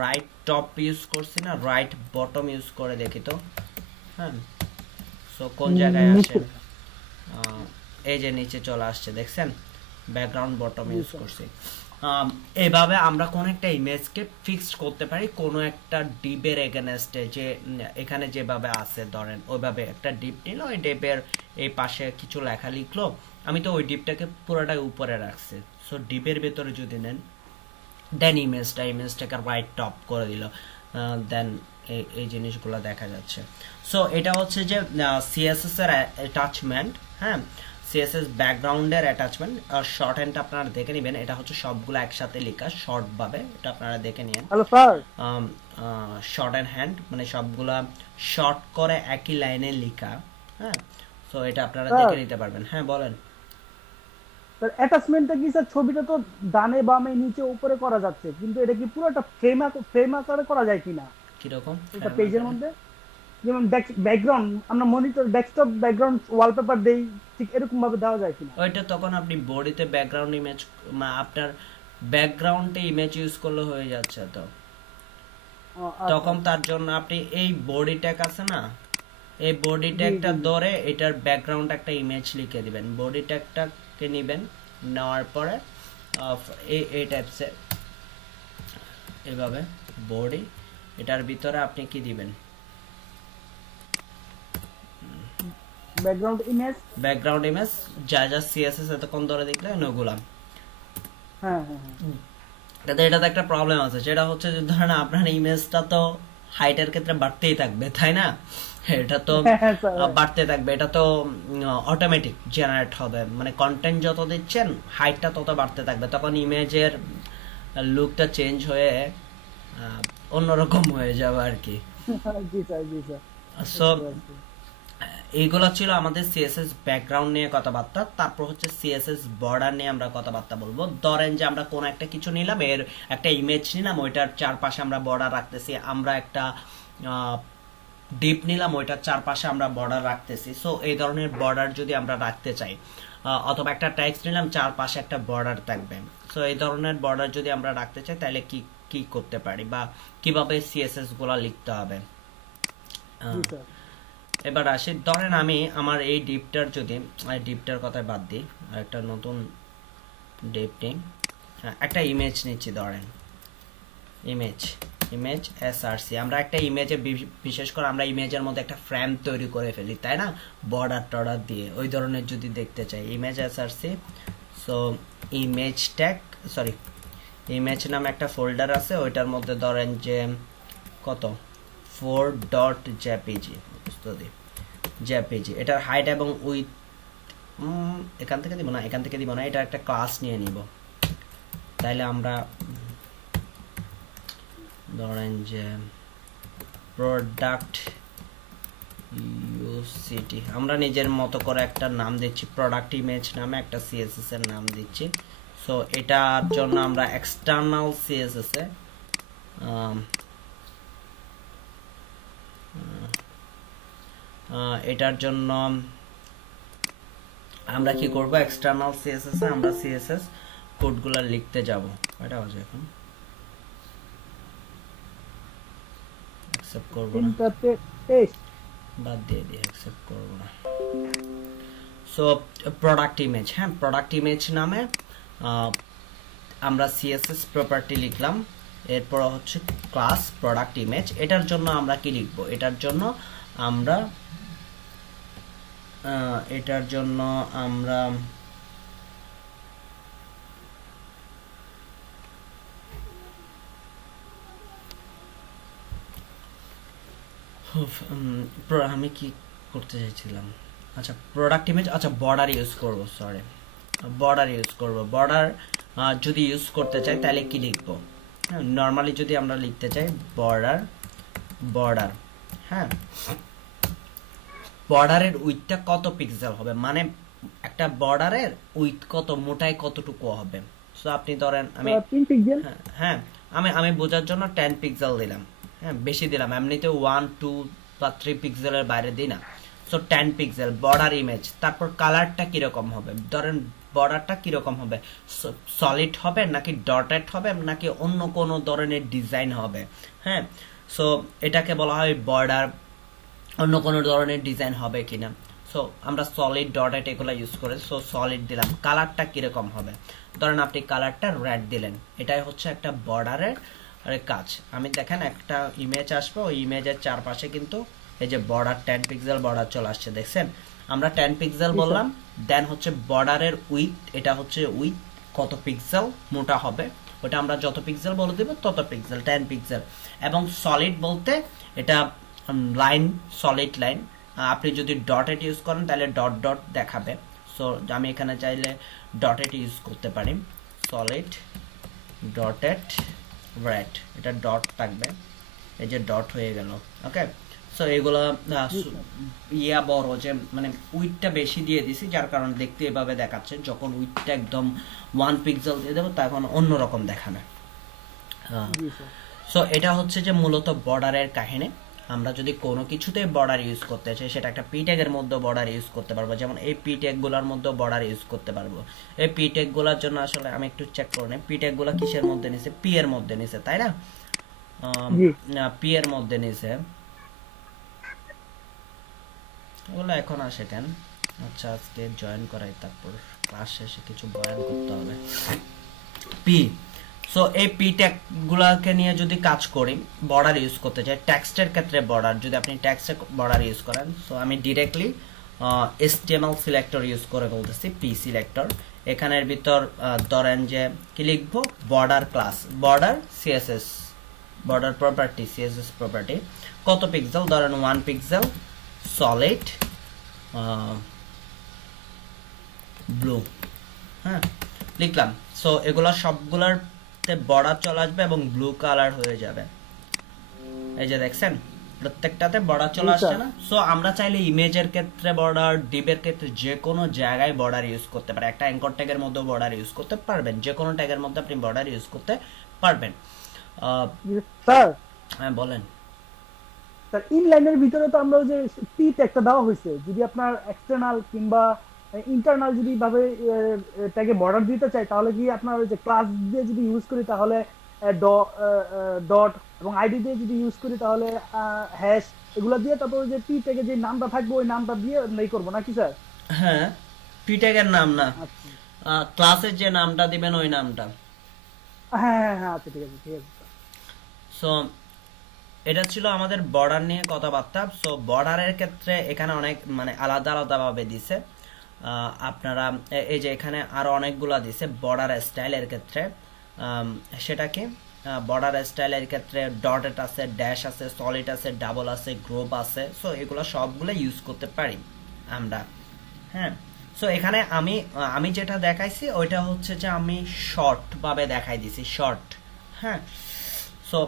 রাইট টপ ইউজ করছি না, রাইট বটম ইউজ করে দেখি তো, হ্যাঁ। সো কোন জায়গায় আসে, এই যে নিচে চলে আসছে, দেখছেন, ব্যাকগ্রাউন্ড বটম ইউজ করছি। এভাবে আমরা কোন একটা ইমেজকে ফিক্সড করতে পারি কোনো একটা ডিপের এগেনস্টে, যে এখানে যেভাবে আছে ধরেন ওইভাবে একটা ডিপ নিল, ওই ডিপের এই পাশে কিছু লেখা লিখলো, আমি তো ওই ডিপটাকে পুরোটাই উপরে রাখছি। সো ডিপের ভেতরে যদি নেন, দেন ইমেজটাকে রাইট টপ করে দিল, দেন এই জিনিসগুলো দেখা যাচ্ছে। সো এটা হচ্ছে যে সিএসএস এর অ্যাটাচমেন্ট, হ্যাঁ, সিএসএস ব্যাকগ্রাউন্ডের অ্যাটাচমেন্ট। আর শর্ট হ্যান্ড আপনারা দেখে নেবেন, এটা হচ্ছে সবগুলো একসাথে লেখা শর্ট ভাবে, এটা আপনারা দেখে নিন। Hello sir, short and hand মানে সবগুলা শর্ট করে একই লাইনে লেখা, হ্যাঁ। সো এটা আপনারা দেখে নিতে পারবেন। হ্যাঁ বলেন স্যার অ্যাটাচমেন্টটা কি স্যার, ছবিটা তো ডানে বামে নিচে উপরে করা যাচ্ছে, কিন্তু এটা কি পুরোটা ফ্রেম আকারে করা যায় কিনা কিরকম, এটা পেজের মধ্যে? যেমন ব্যাকগ্রাউন্ড আমরা মনিটর ডেস্কটপ ব্যাকগ্রাউন্ড ওয়ালপেপার দেই, ঠিক এরকম ভাবে দেওয়া যায় কিনা? ওইটা তখন আপনি বডিতে ব্যাকগ্রাউন্ড ইমেজ আপনার ব্যাকগ্রাউন্ডে ইমেজ ইউজ করলে হয়ে যাচ্ছে তো। তখন তার জন্য আপনি এই বডি ট্যাগ আছে না, এই বডি ট্যাগটা ধরে এটার ব্যাকগ্রাউন্ড একটা ইমেজ লিখে দিবেন। বডি ট্যাগটাকে নেবেন, নেওয়ার পরে এই টাইপসের এভাবে বডি, এটার ভিতরে আপনি কি দিবেন, ব্যাকগ্রাউন্ড ইমেজ যা যা সিএসএস এতক্ষণ ধরে দেখলেন ওগুলা। এটাতে একটা প্রবলেম আছে, যেটা হচ্ছে যে ধরেন আপনার ইমেজটা তো হাইটের ক্ষেত্রে বাড়তেই থাকবে, তাই না? এটা তো বাড়তে থাকবে, এটা তো অটোমেটিক জেনারেট হবে, মানে কন্টেন্ট যত দিচ্ছেন হাইটটা তত বাড়তে থাকবে, তখন ইমেজের লুকটা চেঞ্জ হয়ে অন্যরকম হয়ে যাবে আর কি। সো এইগুলো ছিল আমাদের সিএসএস ব্যাকগ্রাউন্ড নিয়ে কথাবার্তা। তারপর হচ্ছে সিএসএস বর্ডার নিয়ে আমরা কথাবার্তা বলবো। ধরেন যে আমরা কোন একটা কিছু নিলাম, এর একটা ইমেজ নিলাম, ওইটার চারপাশে আমরা বর্ডার রাখতেছি। আমরা একটা ডিপ নিলাম, ওইটার চারপাশে আমরা বর্ডার রাখতেছি। সো এই ধরনের বর্ডার যদি আমরা রাখতে চাই, অথবা একটা টেক্সট নিলাম, চারপাশে একটা বর্ডার থাকবে। সো এই ধরনের বর্ডার যদি আমরা রাখতে চাই তাহলে কি কি করতে পারি, বা কিভাবে সিএসএস গুলা লিখতে হবে। এবার আসি, ধরেন আমি আমার এই ডিপটার যদি ডিপটার কথায় বাদ দিই, আর একটা নতুন ডিপ নিই, একটা ইমেজ নিচ্ছি, ধরেন ইমেজ এসআরসি। আমরা একটা ইমেজে বিশেষ করে আমরা ইমেজের মধ্যে একটা ফ্রেম তৈরি করে ফেলি, তাই না, বর্ডার টর্ডার দিয়ে। ওই ধরনের যদি দেখতে চাই image SRC, so image tag, sorry image নামে একটা ফোল্ডার আছে, ওইটার মধ্যে ধরেন যে কত 4.jpg জেপিজি। এটার হাইট এবং উইথ এখান থেকে দিব না, এটা একটা ক্লাস নিয়ে নিব। তাইলে আমরা ধরেন যে প্রোডাক্ট ইউসিটি, আমরা নিজের মতো করে একটা নাম দিচ্ছি, প্রোডাক্ট ইমেজ নামে একটা সিএসএস এর নাম দিচ্ছি। সো এটার জন্য আমরা এক্সটার্নাল সিএসএস এ এটার জন্য আমরা কি করব, এক্সটার্নাল সিএসএস এ আমরা সিএসএস কোডগুলো লিখতে যাব। এটা আছে এখন অ্যাকসেপ্ট করব না, বাদ দিয়ে দিই, অ্যাকসেপ্ট করব না। সো প্রোডাক্ট ইমেজ, হ্যাঁ প্রোডাক্ট ইমেজ নামে আমরা সিএসএস প্রপার্টি লিখলাম। এরপর হচ্ছে ক্লাস প্রোডাক্ট ইমেজ। এটার জন্য আমরা কি লিখব, এটার জন্য আমরা আমি কি করতে চাইছিলাম, আচ্ছা প্রোডাক্ট ইমেজ, আচ্ছা বর্ডার ইউজ করব, সরি বর্ডার ইউজ করব। বর্ডার যদি ইউজ করতে চাই তাহলে কি লিখব, নরমালি যদি আমরা লিখতে চাই বর্ডার, হ্যাঁ বর্ডারের উইথটা কত পিক্সেল হবে, মানে একটা বর্ডারের উইথ কত, মোটাই কতটুকু হবে। সো আপনি ধরেন আমি 3 পিক্সেল, হ্যাঁ আমি বোঝার জন্য 10 পিক্সেল দিলাম, হ্যাঁ বেশি দিলাম, এমনিতে 1, 2 বা 3 পিক্সেলের বাইরে দিই না। So 10 pixel border image. তারপর কালারটা কিরকম হবে, ধরেন বর্ডারটা কিরকম হবে, সলিড হবে নাকি ডটেড হবে নাকি অন্য কোনো ধরনের ডিজাইন হবে, হ্যাঁ সো এটাকে বলা হয় বর্ডার, অন্য কোনো ধরনের ডিজাইন হবে কিনা। সো আমরা সলিড ডটেড এগুলো ইউজ করে, সো সলিড দিলাম। কালারটা কিরকম হবে, ধরেন আপনি কালারটা রেড দিলেন। এটাই হচ্ছে একটা বর্ডারের কাজ। আমি দেখেন একটা ইমেজ আসবে, ওই ইমেজের চারপাশে কিন্তু এই যে বর্ডার 10 পিক্সেল বর্ডার চলে আসছে, দেখছেন আমরা 10 পিক্সেল বললাম। দেন হচ্ছে বর্ডারের উইথ, এটা হচ্ছে উইথ কত পিক্সেল মোটা হবে, ওটা আমরা যত পিক্সেল বলে দেব তত পিক্সেল, 10 পিক্সেল। এবং সলিড বলতে এটা লাইন, সলিড লাইন। আপনি যদি ডটেড ইউজ করেন তাহলে ডট ডট দেখাবে। সো আমি এখানে চাইলে ডটেড ইউজ করতে পারি, সলিড ডটেড রেড, এটা ডট থাকবে, এই যে ডট হয়ে গেল। ওকে, সো এগুলো বড় যে মানে উইথটা বেশি দিয়ে দিছি, যার কারণে দেখতে এভাবে দেখাচ্ছে। যখন উইথটা একদম 1 পিক্সেল দিয়ে দেবো তখন অন্যরকম দেখাবে। সো এটা হচ্ছে যে মূলত বর্ডারের কাহিনী। আমরা যদি কোনো কিছুতে বর্ডার ইউজ করতে চাই সেটা একটা পি ট্যাগের মধ্যে বর্ডার ইউজ করতে পারবো, যেমন এই পি ট্যাগগুলোর মধ্যে বর্ডার ইউজ করতে পারবো। এই পি ট্যাগগুলোর জন্য আসলে আমি একটু চেক করে নিই পি ট্যাগগুলো কিসের মধ্যে নিছে, পি এর মধ্যে নিছে তাই না? জি পি এর মধ্যে নিছে, ওগুলো এখন আসে কেন? আচ্ছা আজকে জয়েন করাই, তারপর ক্লাস শেষে কিছু বয়ান করতে হবে। পি, সো এই পি ট্যাগ গুলাকে নিয়ে যদি কাজ করি, বর্ডার ইউজ করতে চাই টেক্সটের ক্ষেত্রে বর্ডার, যদি আপনি টেক্সটে বর্ডার ইউজ করেন, সো আমি ডিরেক্টলি HTML সিলেক্টর ইউজ করে বলতেছি, পি সিলেক্টর। এখানের ভিতর ধরেন যে কি লিখবো, border class, border CSS, border property CSS property, কত পিক্সেল, ধরেন 1 পিক্সেল, সলিড ব্লু, হ্যাঁ লিখলাম। সো এগুলা সবগুলার বর্ডার চলে আসবে এবং ব্লু কালার হয়ে যাবে, এই যে দেখছেন প্রত্যেকটাতে বর্ডার চলে আসছে না? সো আমরা চাইলে ইমেজের ক্ষেত্রে বর্ডার, ডিবের ক্ষেত্রে যে কোনো জায়গায় বর্ডার ইউজ করতে পারেন। একটা অ্যাঙ্কর ট্যাগের মধ্যে বর্ডার ইউজ করতে পারবেন, যে কোনো ট্যাগের মধ্যে আপনি বর্ডার ইউজ করতে পারবেন। স্যার, হ্যাঁ বলেন। স্যার ইনলাইনের ভিতরে তো আমরা ওই যে পি ট্যাগটা দেওয়া হয়েছে, যদি আপনার এক্সটার্নাল কিংবা ইন্টারনাল যদি ভাবে ট্যাগে বর্ডার দিতে চাই, তাহলে কি আপনার ওই যে ক্লাস দিয়ে যদি ইউজ করি তাহলে ডট এবং আইডি দিয়ে যদি ইউজ করি তাহলে হ্যাশ, এগুলা দিয়ে তারপর ওই যে পি ট্যাগে যে নামটা থাকবে ওই নামটা দিয়ে নেই করবো নাকি স্যার? হ্যাঁ, পি ট্যাগের নাম না, আচ্ছা ক্লাসের যে নামটা দিবেন ওই নামটা। হ্যাঁ হ্যাঁ হ্যাঁ আচ্ছা ঠিক আছে ঠিক আছে। সো এটা ছিল আমাদের বর্ডার নিয়ে কথাবার্তা। সো বর্ডারের ক্ষেত্রে এখানে অনেক মানে আলাদা আলাদা ভাবে দিছে, আপনারা এই যে এখানে আরো অনেকগুলা দিছে বর্ডার স্টাইলের ক্ষেত্রে। সেটা কি, বর্ডার স্টাইলের ক্ষেত্রে ডটেড আছে, ড্যাশ আছে, সলিড আছে, ডাবল আছে, গ্রুপ আছে। সো এগুলো সবগুলো ইউজ করতে পারি আমরা, হ্যাঁ। সো এখানে আমি যেটা দেখাইছি ওইটা হচ্ছে যে আমি শর্ট ভাবে দেখাই দিছি, শর্ট, হ্যাঁ। সো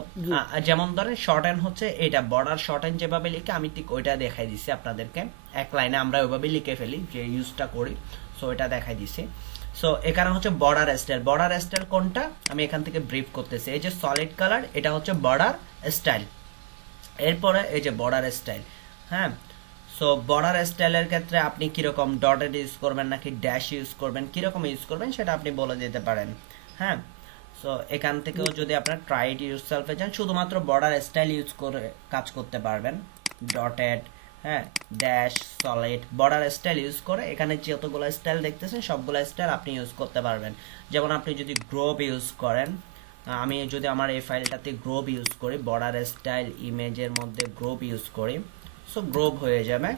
যেমন ধরেন শর্ট হ্যান্ড হচ্ছে এটা, বর্ডার শর্ট হ্যান্ড যেভাবে লিখে আমি ঠিক ওইটা দেখাই দিছি আপনাদেরকে, এক লাইনে আমরা ওইভাবে লিখে ফেলি যে ইউজটা করি। সো এটা দেখাই দিছি। সো এখানে হচ্ছে বর্ডার স্টাইল, বর্ডার স্টাইল কোনটা আমি এখান থেকে ব্রিফ করতেছি। এই যে সলিড কালার এটা হচ্ছে বর্ডার স্টাইল, এরপরে এই যে বর্ডার স্টাইল, হ্যাঁ। সো বর্ডার স্টাইলের ক্ষেত্রে আপনি কিরকম ডটেড ইউজ করবেন নাকি ড্যাশ ইউজ করবেন, কিরকম ইউজ করবেন সেটা আপনি বলে দিতে পারেন, হ্যাঁ। সো এখান থেকেও যদি আপনার ট্রাই ইট ইউরসেলফে যান, শুধুমাত্র বর্ডার স্টাইল ইউজ করে কাজ করতে পারবেন, ডটেড, হ্যাঁ, dash, solid, border style use করে এখানে যতগুলো স্টাইল দেখতেছেন সবগুলো স্টাইল আপনি ইউজ করতে পারবেন। যেমন আপনি যদি গ্রোব ইউজ করেন, আমি যদি আমার এই ফাইলটাতে গ্রোব ইউজ করি, বর্ডার স্টাইল ইমেজের মধ্যে গ্রোব ইউজ করি, সো গ্রোব হয়ে যাবে।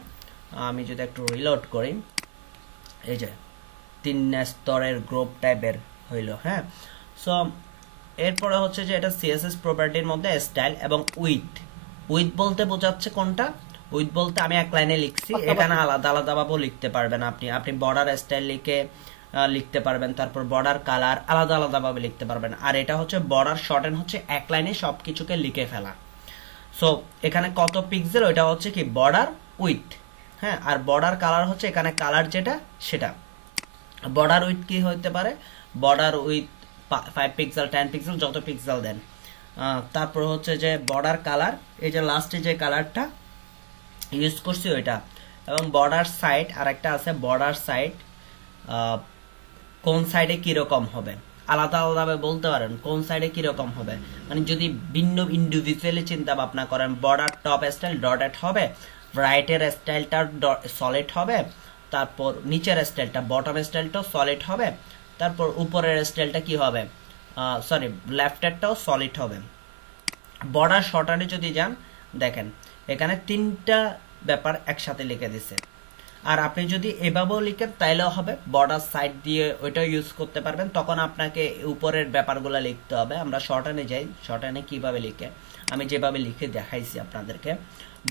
আমি যদি একটু রিলোড করি, এই যে 3 স্তরের গ্রোব টাইপের হইল, হ্যাঁ। সো এরপরে হচ্ছে যে এটা সিএসএস প্রপার্টির মধ্যে স্টাইল এবং উইথ, উইথ বলতে বোঝাচ্ছে কোনটা, উইথ বলতে আমি এক লাইনে লিখছি, এখানে আলাদা আলাদা ভাবেও লিখতে পারবেন আপনি বর্ডার স্টাইল লিখে লিখতে পারবেন, তারপর বর্ডার কালার আলাদা আলাদা ভাবে লিখতে পারবেন। আর এটা হচ্ছে বর্ডার শর্টেন, হচ্ছে এক লাইনে সবকিছুকে লিখে ফেলা। সো এখানে কত পিক্সেল ওইটা হচ্ছে কি বর্ডার উইথ, হ্যাঁ। আর বর্ডার কালার হচ্ছে এখানে কালার যেটা সেটা। বর্ডার উইথ কি হইতে পারে, বর্ডার উইথ 5 পিক্সেল, 10 পিক্সেল, যত পিক্সেল দেন। তারপর হচ্ছে যে বর্ডার কালার, এই যে লাস্টে যে কালারটা ইউজ করছি ওইটা, এবং বর্ডার সাইড আরেকটা আছে, বর্ডার সাইড কোন সাইডে কিরকম হবে, আলাদা আলাদাভাবে বলতে পারেন কোন সাইডে কিরকম হবে। মানে যদি ভিন্ন ইন্ডিভিজুয়ালি চিন্তা ভাবনা করেন, বর্ডার টপ স্টাইল ডটেড হবে, রাইটের স্টাইলটা সলিড হবে, তারপর নিচের স্টাইলটা বটম স্টাইলটাও সলিড হবে, তারপর উপরের স্টাইলটা কি হবে, সরি লেফটেরটাও সলিড হবে। বর্ডার শর্টারে যদি যান, দেখেন এখানে 3টা ব্যাপার একসাথে লিখে দিছে। আর আপনি যদি এভাবেও লিখেন তাইলেও হবে, বর্ডার সাইড দিয়ে ওইটাও ইউজ করতে পারবেন। তখন আপনাকে উপরের ব্যাপারগুলো লিখতে হবে। আমরা শর্টানে যাই, শর্টানে কিভাবে লিখে, আমি যেভাবে লিখে দেখাইছি আপনাদেরকে।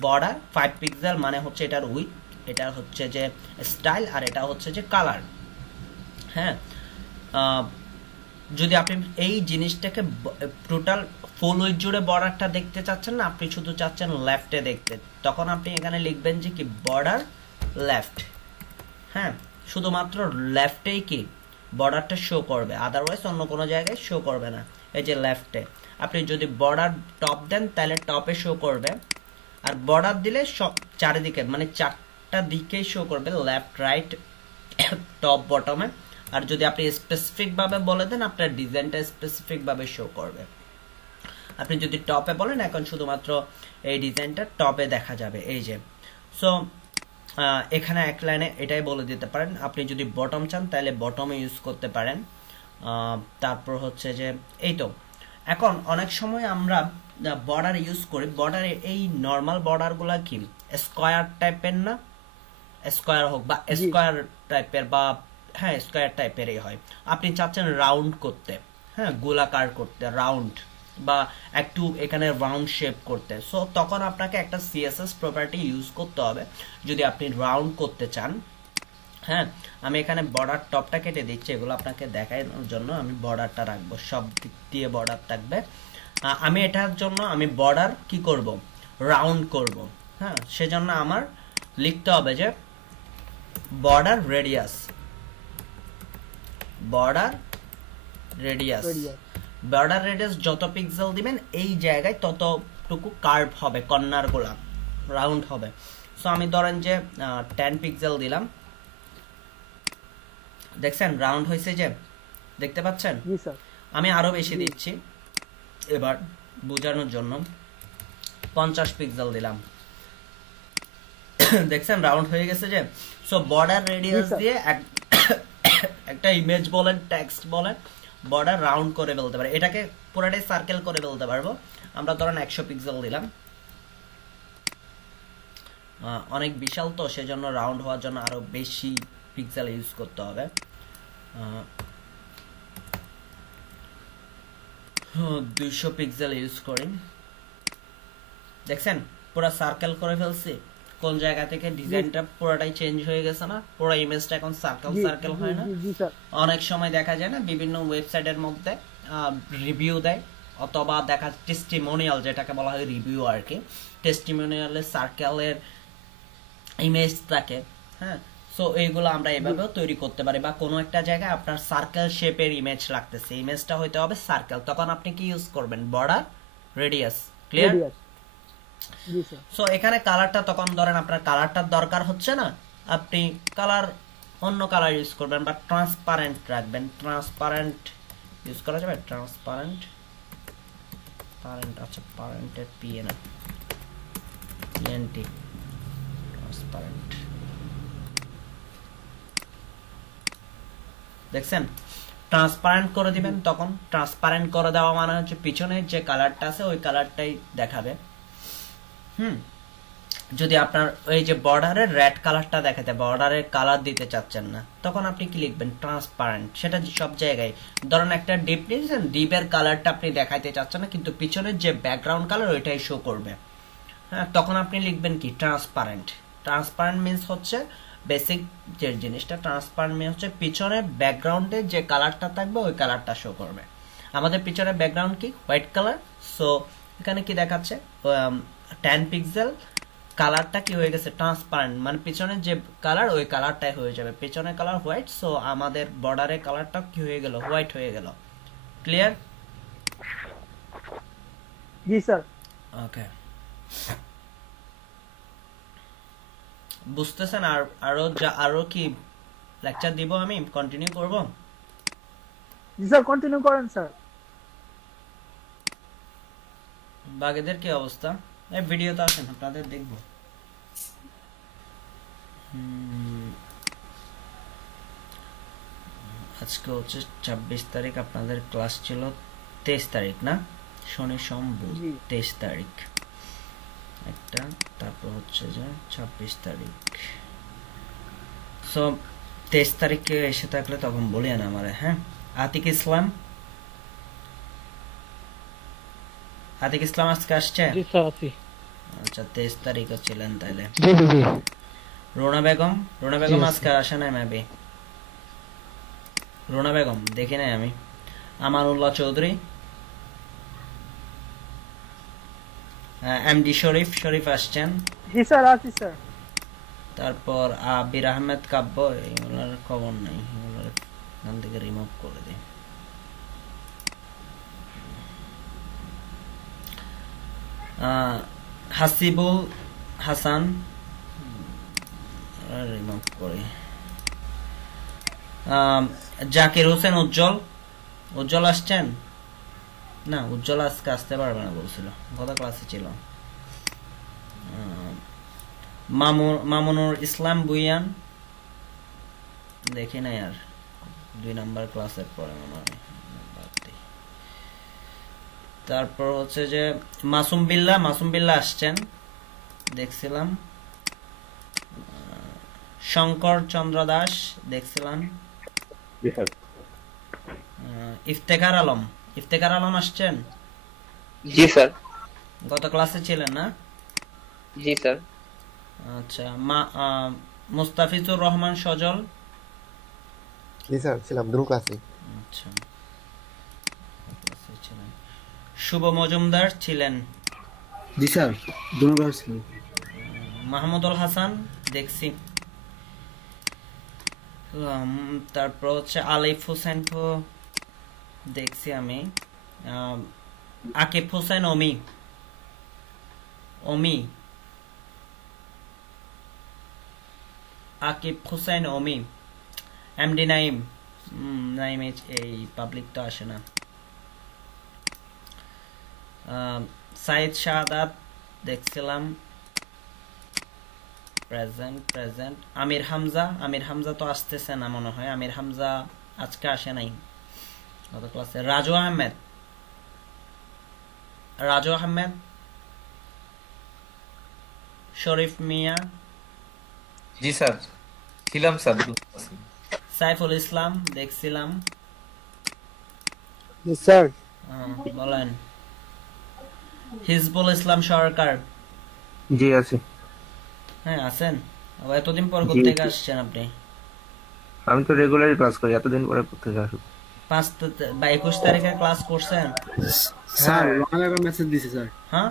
বর্ডার 5 পিক্সেল মানে হচ্ছে এটার উইথ, এটা হচ্ছে যে স্টাইল, আর এটা হচ্ছে যে কালার, হ্যাঁ। যদি আপনি এই জিনিসটাকে টোটাল ফুল উইথ জুড়ে বর্ডারটা দেখতে চাচ্ছেন না, আপনি শুধু চাচ্ছেন লেফটে দেখতে, তখন আপনি এখানে লিখবেন যে কি বর্ডার লেফট, হ্যাঁ। শুধুমাত্র লেফটেই কি বর্ডারটা শো করবে, আদারওয়াইজ অন্য কোনো জায়গায় শো করবে না। এই যে লেফটে আপনি যদি বর্ডার টপ দেন তাহলে টপে শো করবে, আর বর্ডার দিলে সব চারিদিকে মানে চারটা দিকেই শো করবে, লেফট রাইট টপ বটমে। আর যদি আপনি স্পেসিফিক ভাবে বলে দেন আপনার ডিজাইনটা স্পেসিফিক ভাবে শো করবে। আপনি যদি টপে বলেন এখন শুধুমাত্র এই ডিজাইনটা টপে দেখা যাবে, এই যে। সো এখানে এক লাইনে এটাই বলে দিতে পারেন। আপনি যদি বটম চান তাহলে বটমে ইউজ করতে পারেন। তারপর হচ্ছে যে এই তো এখন অনেক সময় আমরা বর্ডার ইউজ করি, বর্ডারে এই নর্মাল বর্ডারগুলো কি স্কোয়ার টাইপের না, স্কোয়ার হোক বা স্কোয়ার টাইপের বা হ্যাঁ স্কোয়ার টাইপেরই হয়। আপনি চাচ্ছেন রাউন্ড করতে, হ্যাঁ গোলাকার করতে, রাউন্ড বা একটু এখানে রাউন্ড শেপ করতে। সো তখন আপনাকে একটা সিএসএস প্রপার্টি ইউজ করতে হবে যদি আপনি রাউন্ড করতে চান। হ্যাঁ আমি এখানে বর্ডার টপটা কেটে দিচ্ছি, এগুলো আপনাকে দেখানোর জন্য আমি বর্ডারটা রাখবো, সব দিক দিয়ে বর্ডার থাকবে। আমি এটার জন্য আমি বর্ডার কি করব, রাউন্ড করব। হ্যাঁ সেজন্য আমার লিখতে হবে যে border radius, border radius. Border radius যত পিক্সেল দিবেন এই জায়গায় ততটুকু কার্ভ হবে, কর্নার গুলা রাউন্ড হবে। সো আমি ধরেন যে 10 পিক্সেল দিলাম, দেখছেন রাউন্ড হয়েছে যে, দেখতে পাচ্ছেন? আমি আরো বেশি দিচ্ছি এবার বোঝানোর জন্য, 50 পিক্সেল দিলাম, দেখছেন রাউন্ড হয়ে গেছে যে। সো বর্ডার রেডিয়াস দিয়ে একটা ইমেজ বলেন টেক্সট বলেন বর্ডার রাউন্ড করে ফেলতে পারে, এটাকে পুরোটাই সার্কেল করে ফেলতে পারবো। আমরা ধরেন 100 পিক্সেল দিলাম, অনেক বিশাল তো সেজন্য রাউন্ড হওয়ার জন্য আরো বেশি পিক্সেল ইউজ করতে হবে। 200 পিক্সেল ইউজ করি, দেখছেন পুরো সার্কেল করে ফেলছি। কোন জায়গা থেকে ডিজাইনটা পুরোটাই চেঞ্জ হয়ে গেছে না, পুরো ইমেজটা এখন সার্কেল সার্কেল হয় না। অনেক সময় দেখা যায় না বিভিন্ন ওয়েবসাইটের মধ্যে রিভিউ দেয় অথবা দেখা টেস্টিমোনিয়াল, যেটাকে বলা হয় রিভিউ আর কি, টেস্টিমোনিয়ালের সার্কেলের ইমেজ থাকে। হ্যাঁ সো এইগুলো আমরা এভাবেও তৈরি করতে পারি, বা কোনো একটা জায়গায় আপনার সার্কেল শেপের ইমেজ লাগতেছে, ইমেজটা হইতে হবে সার্কেল, তখন আপনি কি ইউজ করবেন, বর্ডার রেডিয়াস। ক্লিয়ার? সো এখানে কালারটা তখন ধরেন আপনার কালারটার দরকার হচ্ছে না, আপনি কালার অন্য কালার ইউজ করবেন বা ট্রান্সপারেন্ট রাখবেন। ট্রান্সপারেন্ট ইউজ করা যাবে, ট্রান্সপারেন্ট পারেন্ট, আচ্ছা পারেন্টের পিএ না পিএনটি, ট্রান্সপারেন্ট। দেখছেন ট্রান্সপারেন্ট করে দিবেন, তখন ট্রান্সপারেন্ট করে দেওয়া মানে হচ্ছে পিছনের যে কালারটা আছে ওই কালারটাই দেখাবে। যদি আপনার ওই যে বর্ডারের রেড কালারটা দেখাতে, বর্ডারের কালার দিতে চাচ্ছেন না, তখন আপনি কি লিখবেন, ট্রান্সপারেন্ট। সেটা সব জায়গায় ধরেন একটা ডিপ নিয়েছেন, ডিপের কালারটা আপনি দেখাইতে চাচ্ছেন না কিন্তু পিছনের যে ব্যাকগ্রাউন্ড কালার ওইটাই শো করবে। হ্যাঁ তখন আপনি লিখবেন কি, ট্রান্সপারেন্ট। ট্রান্সপারেন্ট মিন্স হচ্ছে বেসিক যে জিনিসটা, ট্রান্সপারেন্ট মিন্স হচ্ছে পিছনের ব্যাকগ্রাউন্ডে যে কালারটা থাকবে ওই কালারটা শো করবে। আমাদের পিছনের ব্যাকগ্রাউন্ড কি, হোয়াইট কালার। সো এখানে কি দেখাচ্ছে, 10 পিক্সেল, কালারটা কি হয়ে গেছে, ট্রান্সপারেন্ট, মানে পিছনের যে কালার ওই কালারটাই হয়ে যাবে, পিছনের কালার হোয়াইট। সো আমাদের বর্ডারের কালারটা কি হয়ে গেল, হোয়াইট হয়ে গেল। ক্লিয়ার? জি স্যার। ওকে বুঝতেছেন? আর আরো কি লেকচার দিব, আমি কন্টিনিউ করব? জি স্যার কন্টিনিউ করেন স্যার। বাকিদের কি অবস্থা? এই ভিডিওতে আসেন আপনাদের দেখব। আজকে হচ্ছে 26 তারিখ, আপনাদের ক্লাস ছিল 23 তারিখ না, শনি সোম বুধ 23 তারিখ একটা, তারপর হচ্ছে যে 26 তারিখ। সো 23 তারিখে এসে থাকলে তখন বলিয়েন আমারে। হ্যাঁ আতিক ইসলাম, আতিক ইসলাম আজকে আসছে? আচ্ছা 23 তারিখও ছিলেন তাইলে। রুনা বেগম, রুনা বেগম আজকে আসে নাই মেবি, রুনা বেগম দেখি নাই আমি। আমানুল্লাহ চৌধুরী, এমডি শরীফ, শরীফ আসছেন? জি স্যার আছি স্যার। তারপর আবির আহমেদ কাব্য, এগুলোর খবর নাই, এগুলোর এখান থেকে রিমুভ করে দিই। হাসিবুল হাসান রিমুভ করি। জাকির হোসেন উজ্জ্বল, উজ্জ্বল আসছেন? না, উজ্জ্বল আজকে আসতে পারবে না বলছিল, গত ক্লাসে ছিল। মামুনুর ইসলাম বুইয়ান দেখি নাই আর, 2 নাম্বার ক্লাসের পরে মনে হয়। তারপর হচ্ছে যে মাসুম বিল্লাহ আসছেন দেখছিলাম। শঙ্কর চন্দ্র দাস দেখছিলাম। ইফতেখার আলম আসছেন? জি স্যার। গত ক্লাসে ছিলেন না? জি স্যার। আচ্ছা, মুস্তাফিজুর রহমান সজল? জি স্যার, ছিলাম দুটো ক্লাসে। আচ্ছা, শুভ মজুমদার ছিলেন? জি স্যার, দুটো ক্লাস ছিল। মাহমুদুল হাসান দেখছি। তারপর হচ্ছে আলিফ হোসেন তো দেখছি আমি। আকিব হোসেন অমি, এমডি নাইম, এই পাবলিক তো আসে না। সাইদ শাহাদাত দেখছিলাম, প্রেজেন্ট। আমির হামজা তো আসতেছে না মনে হয়, আমির হামজা আজকে আসে নাই গত ক্লাসে। রাজু আহমেদ, শরীফ মিয়া? জি স্যার, ছিলাম স্যার। সাইফুল ইসলাম দেখছিলাম। স্যার বলেন। হিজবুল ইসলাম সরকার? জি আছে। হ্যাঁ আছেন। এতদিন পর কোথেকে আসছেন আপনি? আমি তো রেগুলারই ক্লাস করি, এতদিন পরে কোথেকে আসব? 21 তারিখে ক্লাস করছেন? স্যার রঙালের মেসেজ দিছে স্যার। হ্যাঁ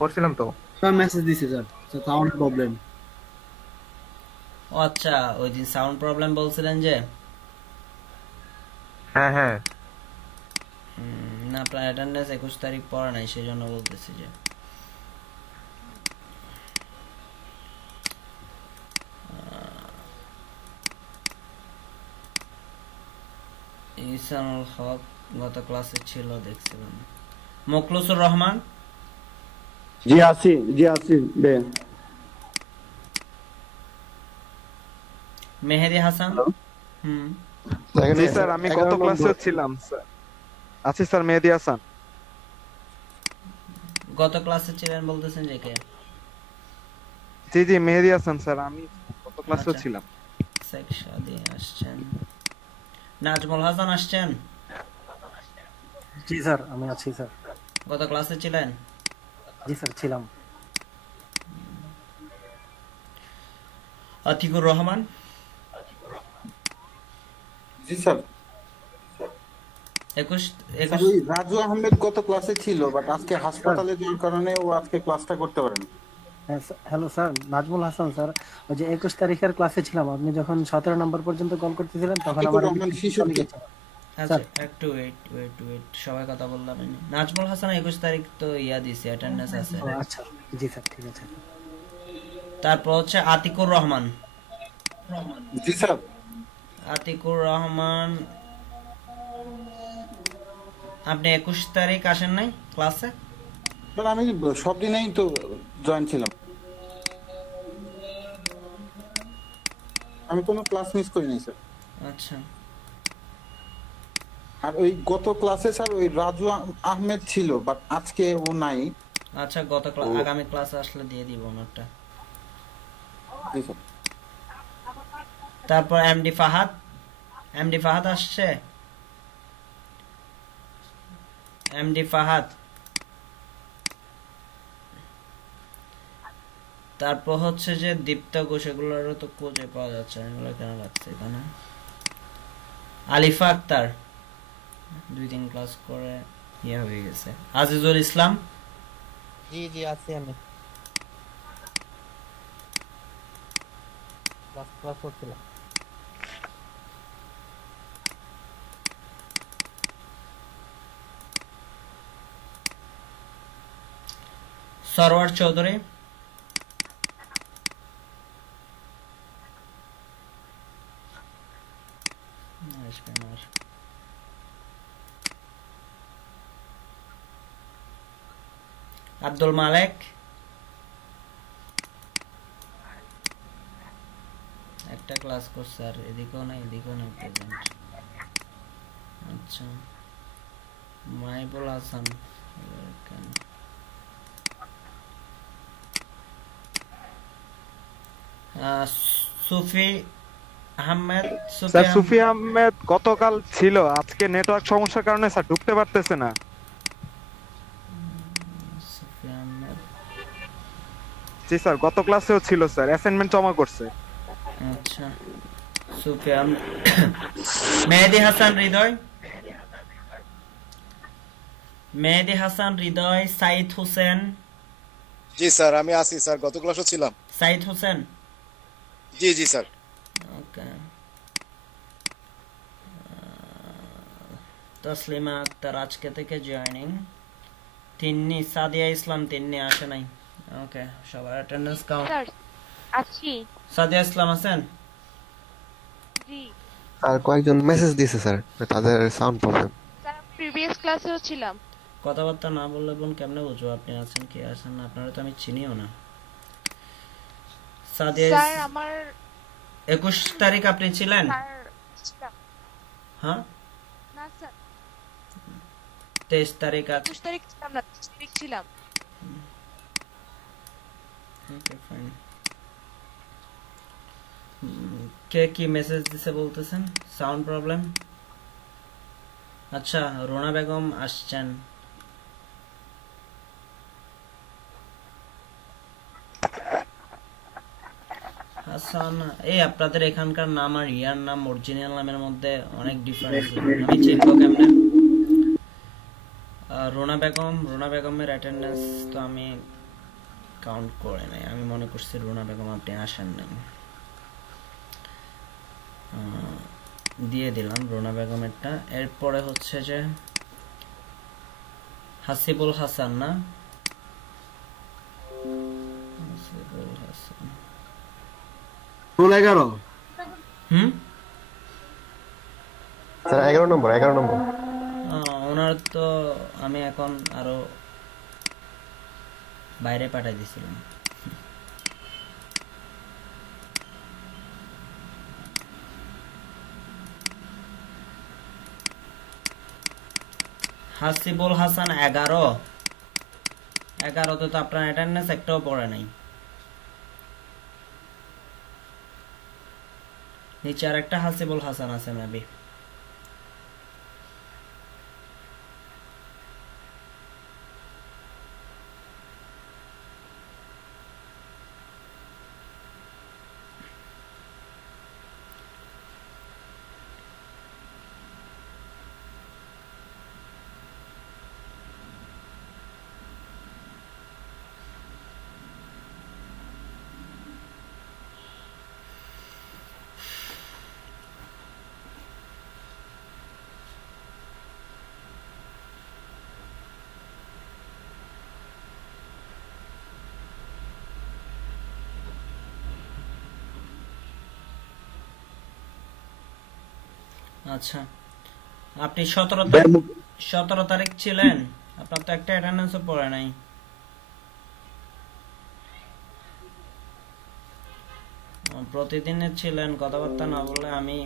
করছিলাম তো স্যার, মেসেজ দিছে স্যার, সাউন্ড প্রবলেম। ও আচ্ছা, ওই দিন সাউন্ড প্রবলেম বলছিলেন যে। হ্যাঁ। না, আপনার অ্যাটেন্ডেন্স 21 তারিখ পড়া নাই, সেই জন্য বলতেছি যে। ইহসানুল হক গত ক্লাসে ছিল দেখছিলাম। মোখলেসুর রহমান? জি আছি বে। মেহেদি হাসান? জি স্যার, আমি গত ক্লাসে ছিলাম স্যার। আছি স্যার, মেহেদি হাসান। গত ক্লাসে ছিলেন বলতেছেন যে কে? জি মেহেদি হাসান স্যার, আমি গত ক্লাসে ছিলাম। শেখ সাদি আসছেন। নাজমুল হাসান আসছেন? জি স্যার, আমি আছি স্যার। গত ক্লাসে ছিলেন? জি স্যার, ছিলাম। আতিকুর রহমান? জি স্যার। 21 রাজু আহমেদ গত ক্লাসে ছিল, বাট আজকে হাসপাতালে যাওয়ার কারণে ও আজকে ক্লাসটা করতে পারেনি। Hello sir, Nazmul Hasan sir. ওই যে 21 তারিখের ক্লাসে ছিলাম, আপনি যখন 17 নম্বর পর্যন্ত কল করতেছিলেন তখন আতিকুর রহমান শিশুর কি? আচ্ছা, একটু ওয়েট, সবাই কথা বললাম। নাজমুল হাসান 21 তারিখ তো ইয়া দিছে, অ্যাটেন্ডেন্স আছে। আচ্ছা জি স্যার, ঠিক আছে। তারপর হচ্ছে আতিকুর রহমান? জি স্যার। আতিকুর রহমান, আপনি 21 তারিখ আসেন নাই ক্লাসে? স্যার আমি সব দিনেই তো জয়েন ছিলাম, আমি কোনো ক্লাস মিস করিনি স্যার। আচ্ছা। আর ওই গত ক্লাসে স্যার ওই রাজু আহমেদ ছিল, বাট আজকে ও নাই। আচ্ছা, আগামী ক্লাসে আসলে দিয়ে দিব ওনারটা। জি স্যার। তারপর এমডি ফাহাদ আসছে? এমডি ফাহাদ। তারপর হচ্ছে যে দীপ্ত ঘোষ, এগুলোরও তো খুঁজে পাওয়া যাচ্ছে না, এগুলো কেন রাখছে এখানে? আলিফা আক্তার 2-3 ক্লাস করে ইয়ে হয়ে গেছে। আজিজুল ইসলাম? জি আছি আমি, ক্লাস করছিলাম। সরওয়ার চৌধুরী, আব্দুল মালেক, একটা ক্লাস করছে আর এদিকেও নাই এদিকেও নাই প্রেজেন্ট। আচ্ছা, মাইবুল হাসান, সুফি আহমেদ। স্যার সুফি আহমেদ গতকাল ছিল, আজকে নেটওয়ার্ক সমস্যার কারণে স্যার ঢুকতে পারতেছে না। সুফি আহমেদ, জি স্যার গত ক্লাসেও ছিল স্যার, অ্যাসাইনমেন্ট জমা করছে। আচ্ছা, সুফি আহমেদ। মেহেদি হাসান হৃদয়, মেহেদি হাসান হৃদয়। সাইদ হোসেন। জি স্যার আমি আছি স্যার, গত ক্লাসও ছিলাম। সাইদ হোসেন, জি জি স্যার। ওকে। তসলিমা আক্তার আজকে থেকে জয়েনিং। তিন্নি, সাদিয়া ইসলাম তিন্নি আসে নাই। ওকে, সবার অ্যাটেন্ডেন্স কাউন্ট। স্যার আছি। সাদিয়া ইসলাম আছেন? জি আর কয়েকজন মেসেজ দিয়েছে স্যার, তাদের সাউন্ড প্রবলেম। স্যার প্রিভিয়াস ক্লাসেও ছিলাম। কথাবার্তা না বললে বোন কেমনে বুঝবো আপনি আছেন কি আছেন না? আপনারা তো আমি চিনিও না। সাদিয়া স্যার আমার 21 তারিখ আপনি ছিলেন? হ্যাঁ না স্যার, 23 তারিখ। 21 তারিখ ছিলাম না, 23 তারিখ ছিলাম। Okay fine. কে কি মেসেজ দিছে বলতেছেন? Sound problem. আচ্ছা, রোনা বেগম আসছেন। হাসান, এই আপনাদের এখানকার নাম আর ইয়ার নাম অরিজিনাল নামের মধ্যে অনেক ডিফারেন্স, আমি চিনবো কেমনে? রোনা বেগম, রোনা বেগমের অ্যাটেন্ডেন্স তো আমি কাউন্ট করে নাই, আমি মনে করছি রোনা বেগম আপনি আসেন নাই। দিয়ে দিলাম রোনা বেগমেরটা। এরপরে হচ্ছে যে হাসিবুল হাসান, না হাসিবুল হাসান 11। হুম স্যার 11 নম্বর, 11 নম্বর। ওনার তো আমি এখন আরো বাইরে পাঠাই দিছিলাম। হাসিবুল হাসান 11তে তো আপনার অ্যাটেন্ডেন্স একটাও পড়ে নাই। নিচে আর একটা হাসিবুল হাসান আছে মেবি। আচ্ছা, আপনি 17 তারিখ ছিলেন, আপনার তো একটা অ্যাটেন্ডেন্সও পড়ে নাই। প্রতিদিনের ছিলেন, কথাবার্তা না বললে আমি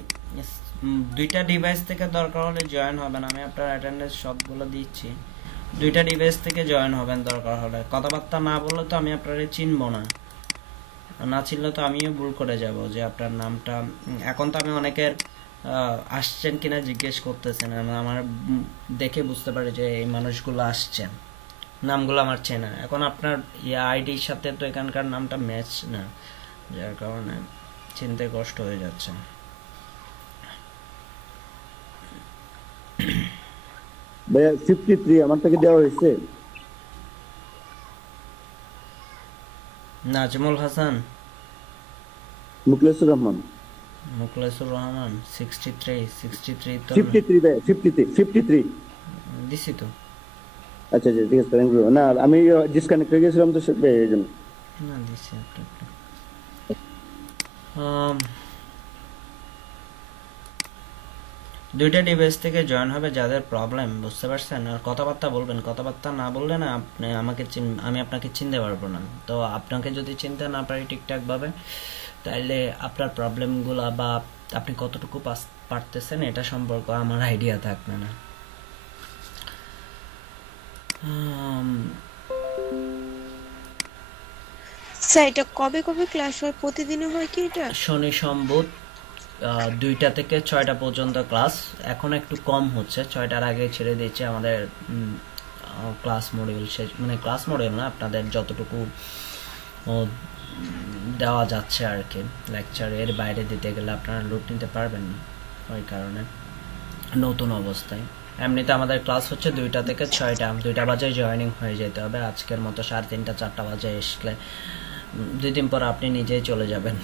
2টা ডিভাইস থেকে দরকার হলে জয়েন হবেন। আমি আপনার অ্যাটেন্ডেন্স সবগুলো দিচ্ছি, 2টা ডিভাইস থেকে জয়েন হবেন দরকার হলে। কথাবার্তা না বললে তো আমি আপনারে চিনবো না, না চিনলে তো আমিও ভুল করে যাব যে আপনার নামটা। এখন তো আমি অনেকের আসছেন কিনা জিজ্ঞেস করতেছেন, আমার দেখে বুঝতে পারি যে এই মানুষগুলো আসছেন, নামগুলো আমার চেনা। এখন আপনার আইডির সাথে তো এখানকার নামটা ম্যাচ না, যার কারণে চিনতে কষ্ট হয়ে যাচ্ছে। ভাইয়া 53 আমার থেকে দেওয়া হয়েছে। নাজমুল হাসান, মুখলেসুর রহমান, মুখলেসুর রহমান 63 তো 53 ভাই 53 দিছি তো। আচ্ছা আচ্ছা ঠিক আছে থ্যাংক ইউ। না আমি ডিসকানেক্ট হয়ে গেছিলাম তো এই জন্য। না দিছি একটা। দুইটা ডিভাইস থেকে জয়েন হবে যাদের প্রবলেম, বুঝতে পারছেন? আর কথাবার্তা বলবেন, কথাবার্তা না বললে না আপনি আমাকে আমি আপনাকে চিনতে পারবো না। তো আপনাকে যদি চিনতে না পারি ঠিকঠাক ভাবে, তাইলে আপনার প্রবলেমগুলো বা আপনি কতটুকু পারতেছেন এটা সম্পর্কে আমার আইডিয়া থাকবে না। স্যার এটা কবে কবে ক্লাস হয়? প্রতিদিনই হয় কি এটা? শনি সম্বুধ 2টা থেকে 6টা পর্যন্ত ক্লাস। এখন একটু কম হচ্ছে, 6টার আগে ছেড়ে দিয়েছে আমাদের ক্লাস মডিউল শেষ, মানে ক্লাস মডিউল না, আপনাদের যতটুকু দেওয়া যাচ্ছে আর কি লেকচার, এর বাইরে দিতে গেলে আপনারা লোড নিতে পারবেন না, ওই কারণে নতুন অবস্থায়। এমনিতে আমাদের ক্লাস হচ্ছে 2টা থেকে 6টা, 2টা বাজে জয়েনিং হয়ে যেতে হবে। আজকের মতো 3:30 4টা বাজে আসলে 2 দিন পর আপনি নিজেই চলে যাবেন,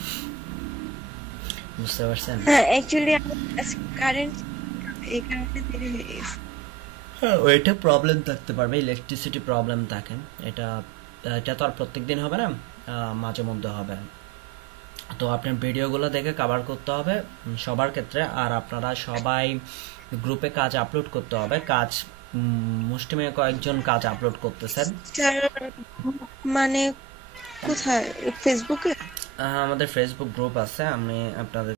বুঝতে পারছেন? হ্যাঁ অ্যাকচুয়ালি কারেন্ট এই কারণে দেরি হয়ে গেছে। হ্যাঁ ওইটা প্রবলেম থাকতে পারবে, ইলেকট্রিসিটি প্রবলেম থাকেন, এটা তো আর প্রত্যেকদিন হবে না, মাঝে মধ্যে হবে। তো আপনার ভিডিওগুলো দেখে কভার করতে হবে সবার ক্ষেত্রে। আর আপনারা সবাই গ্রুপে কাজ আপলোড করতে হবে। কাজ মুষ্টিমেয় কয়েকজন কাজ আপলোড করতেছেন। মানে কোথায়? ফেসবুকে? আমাদের ফেসবুক গ্রুপ আছে, আমি আপনাদের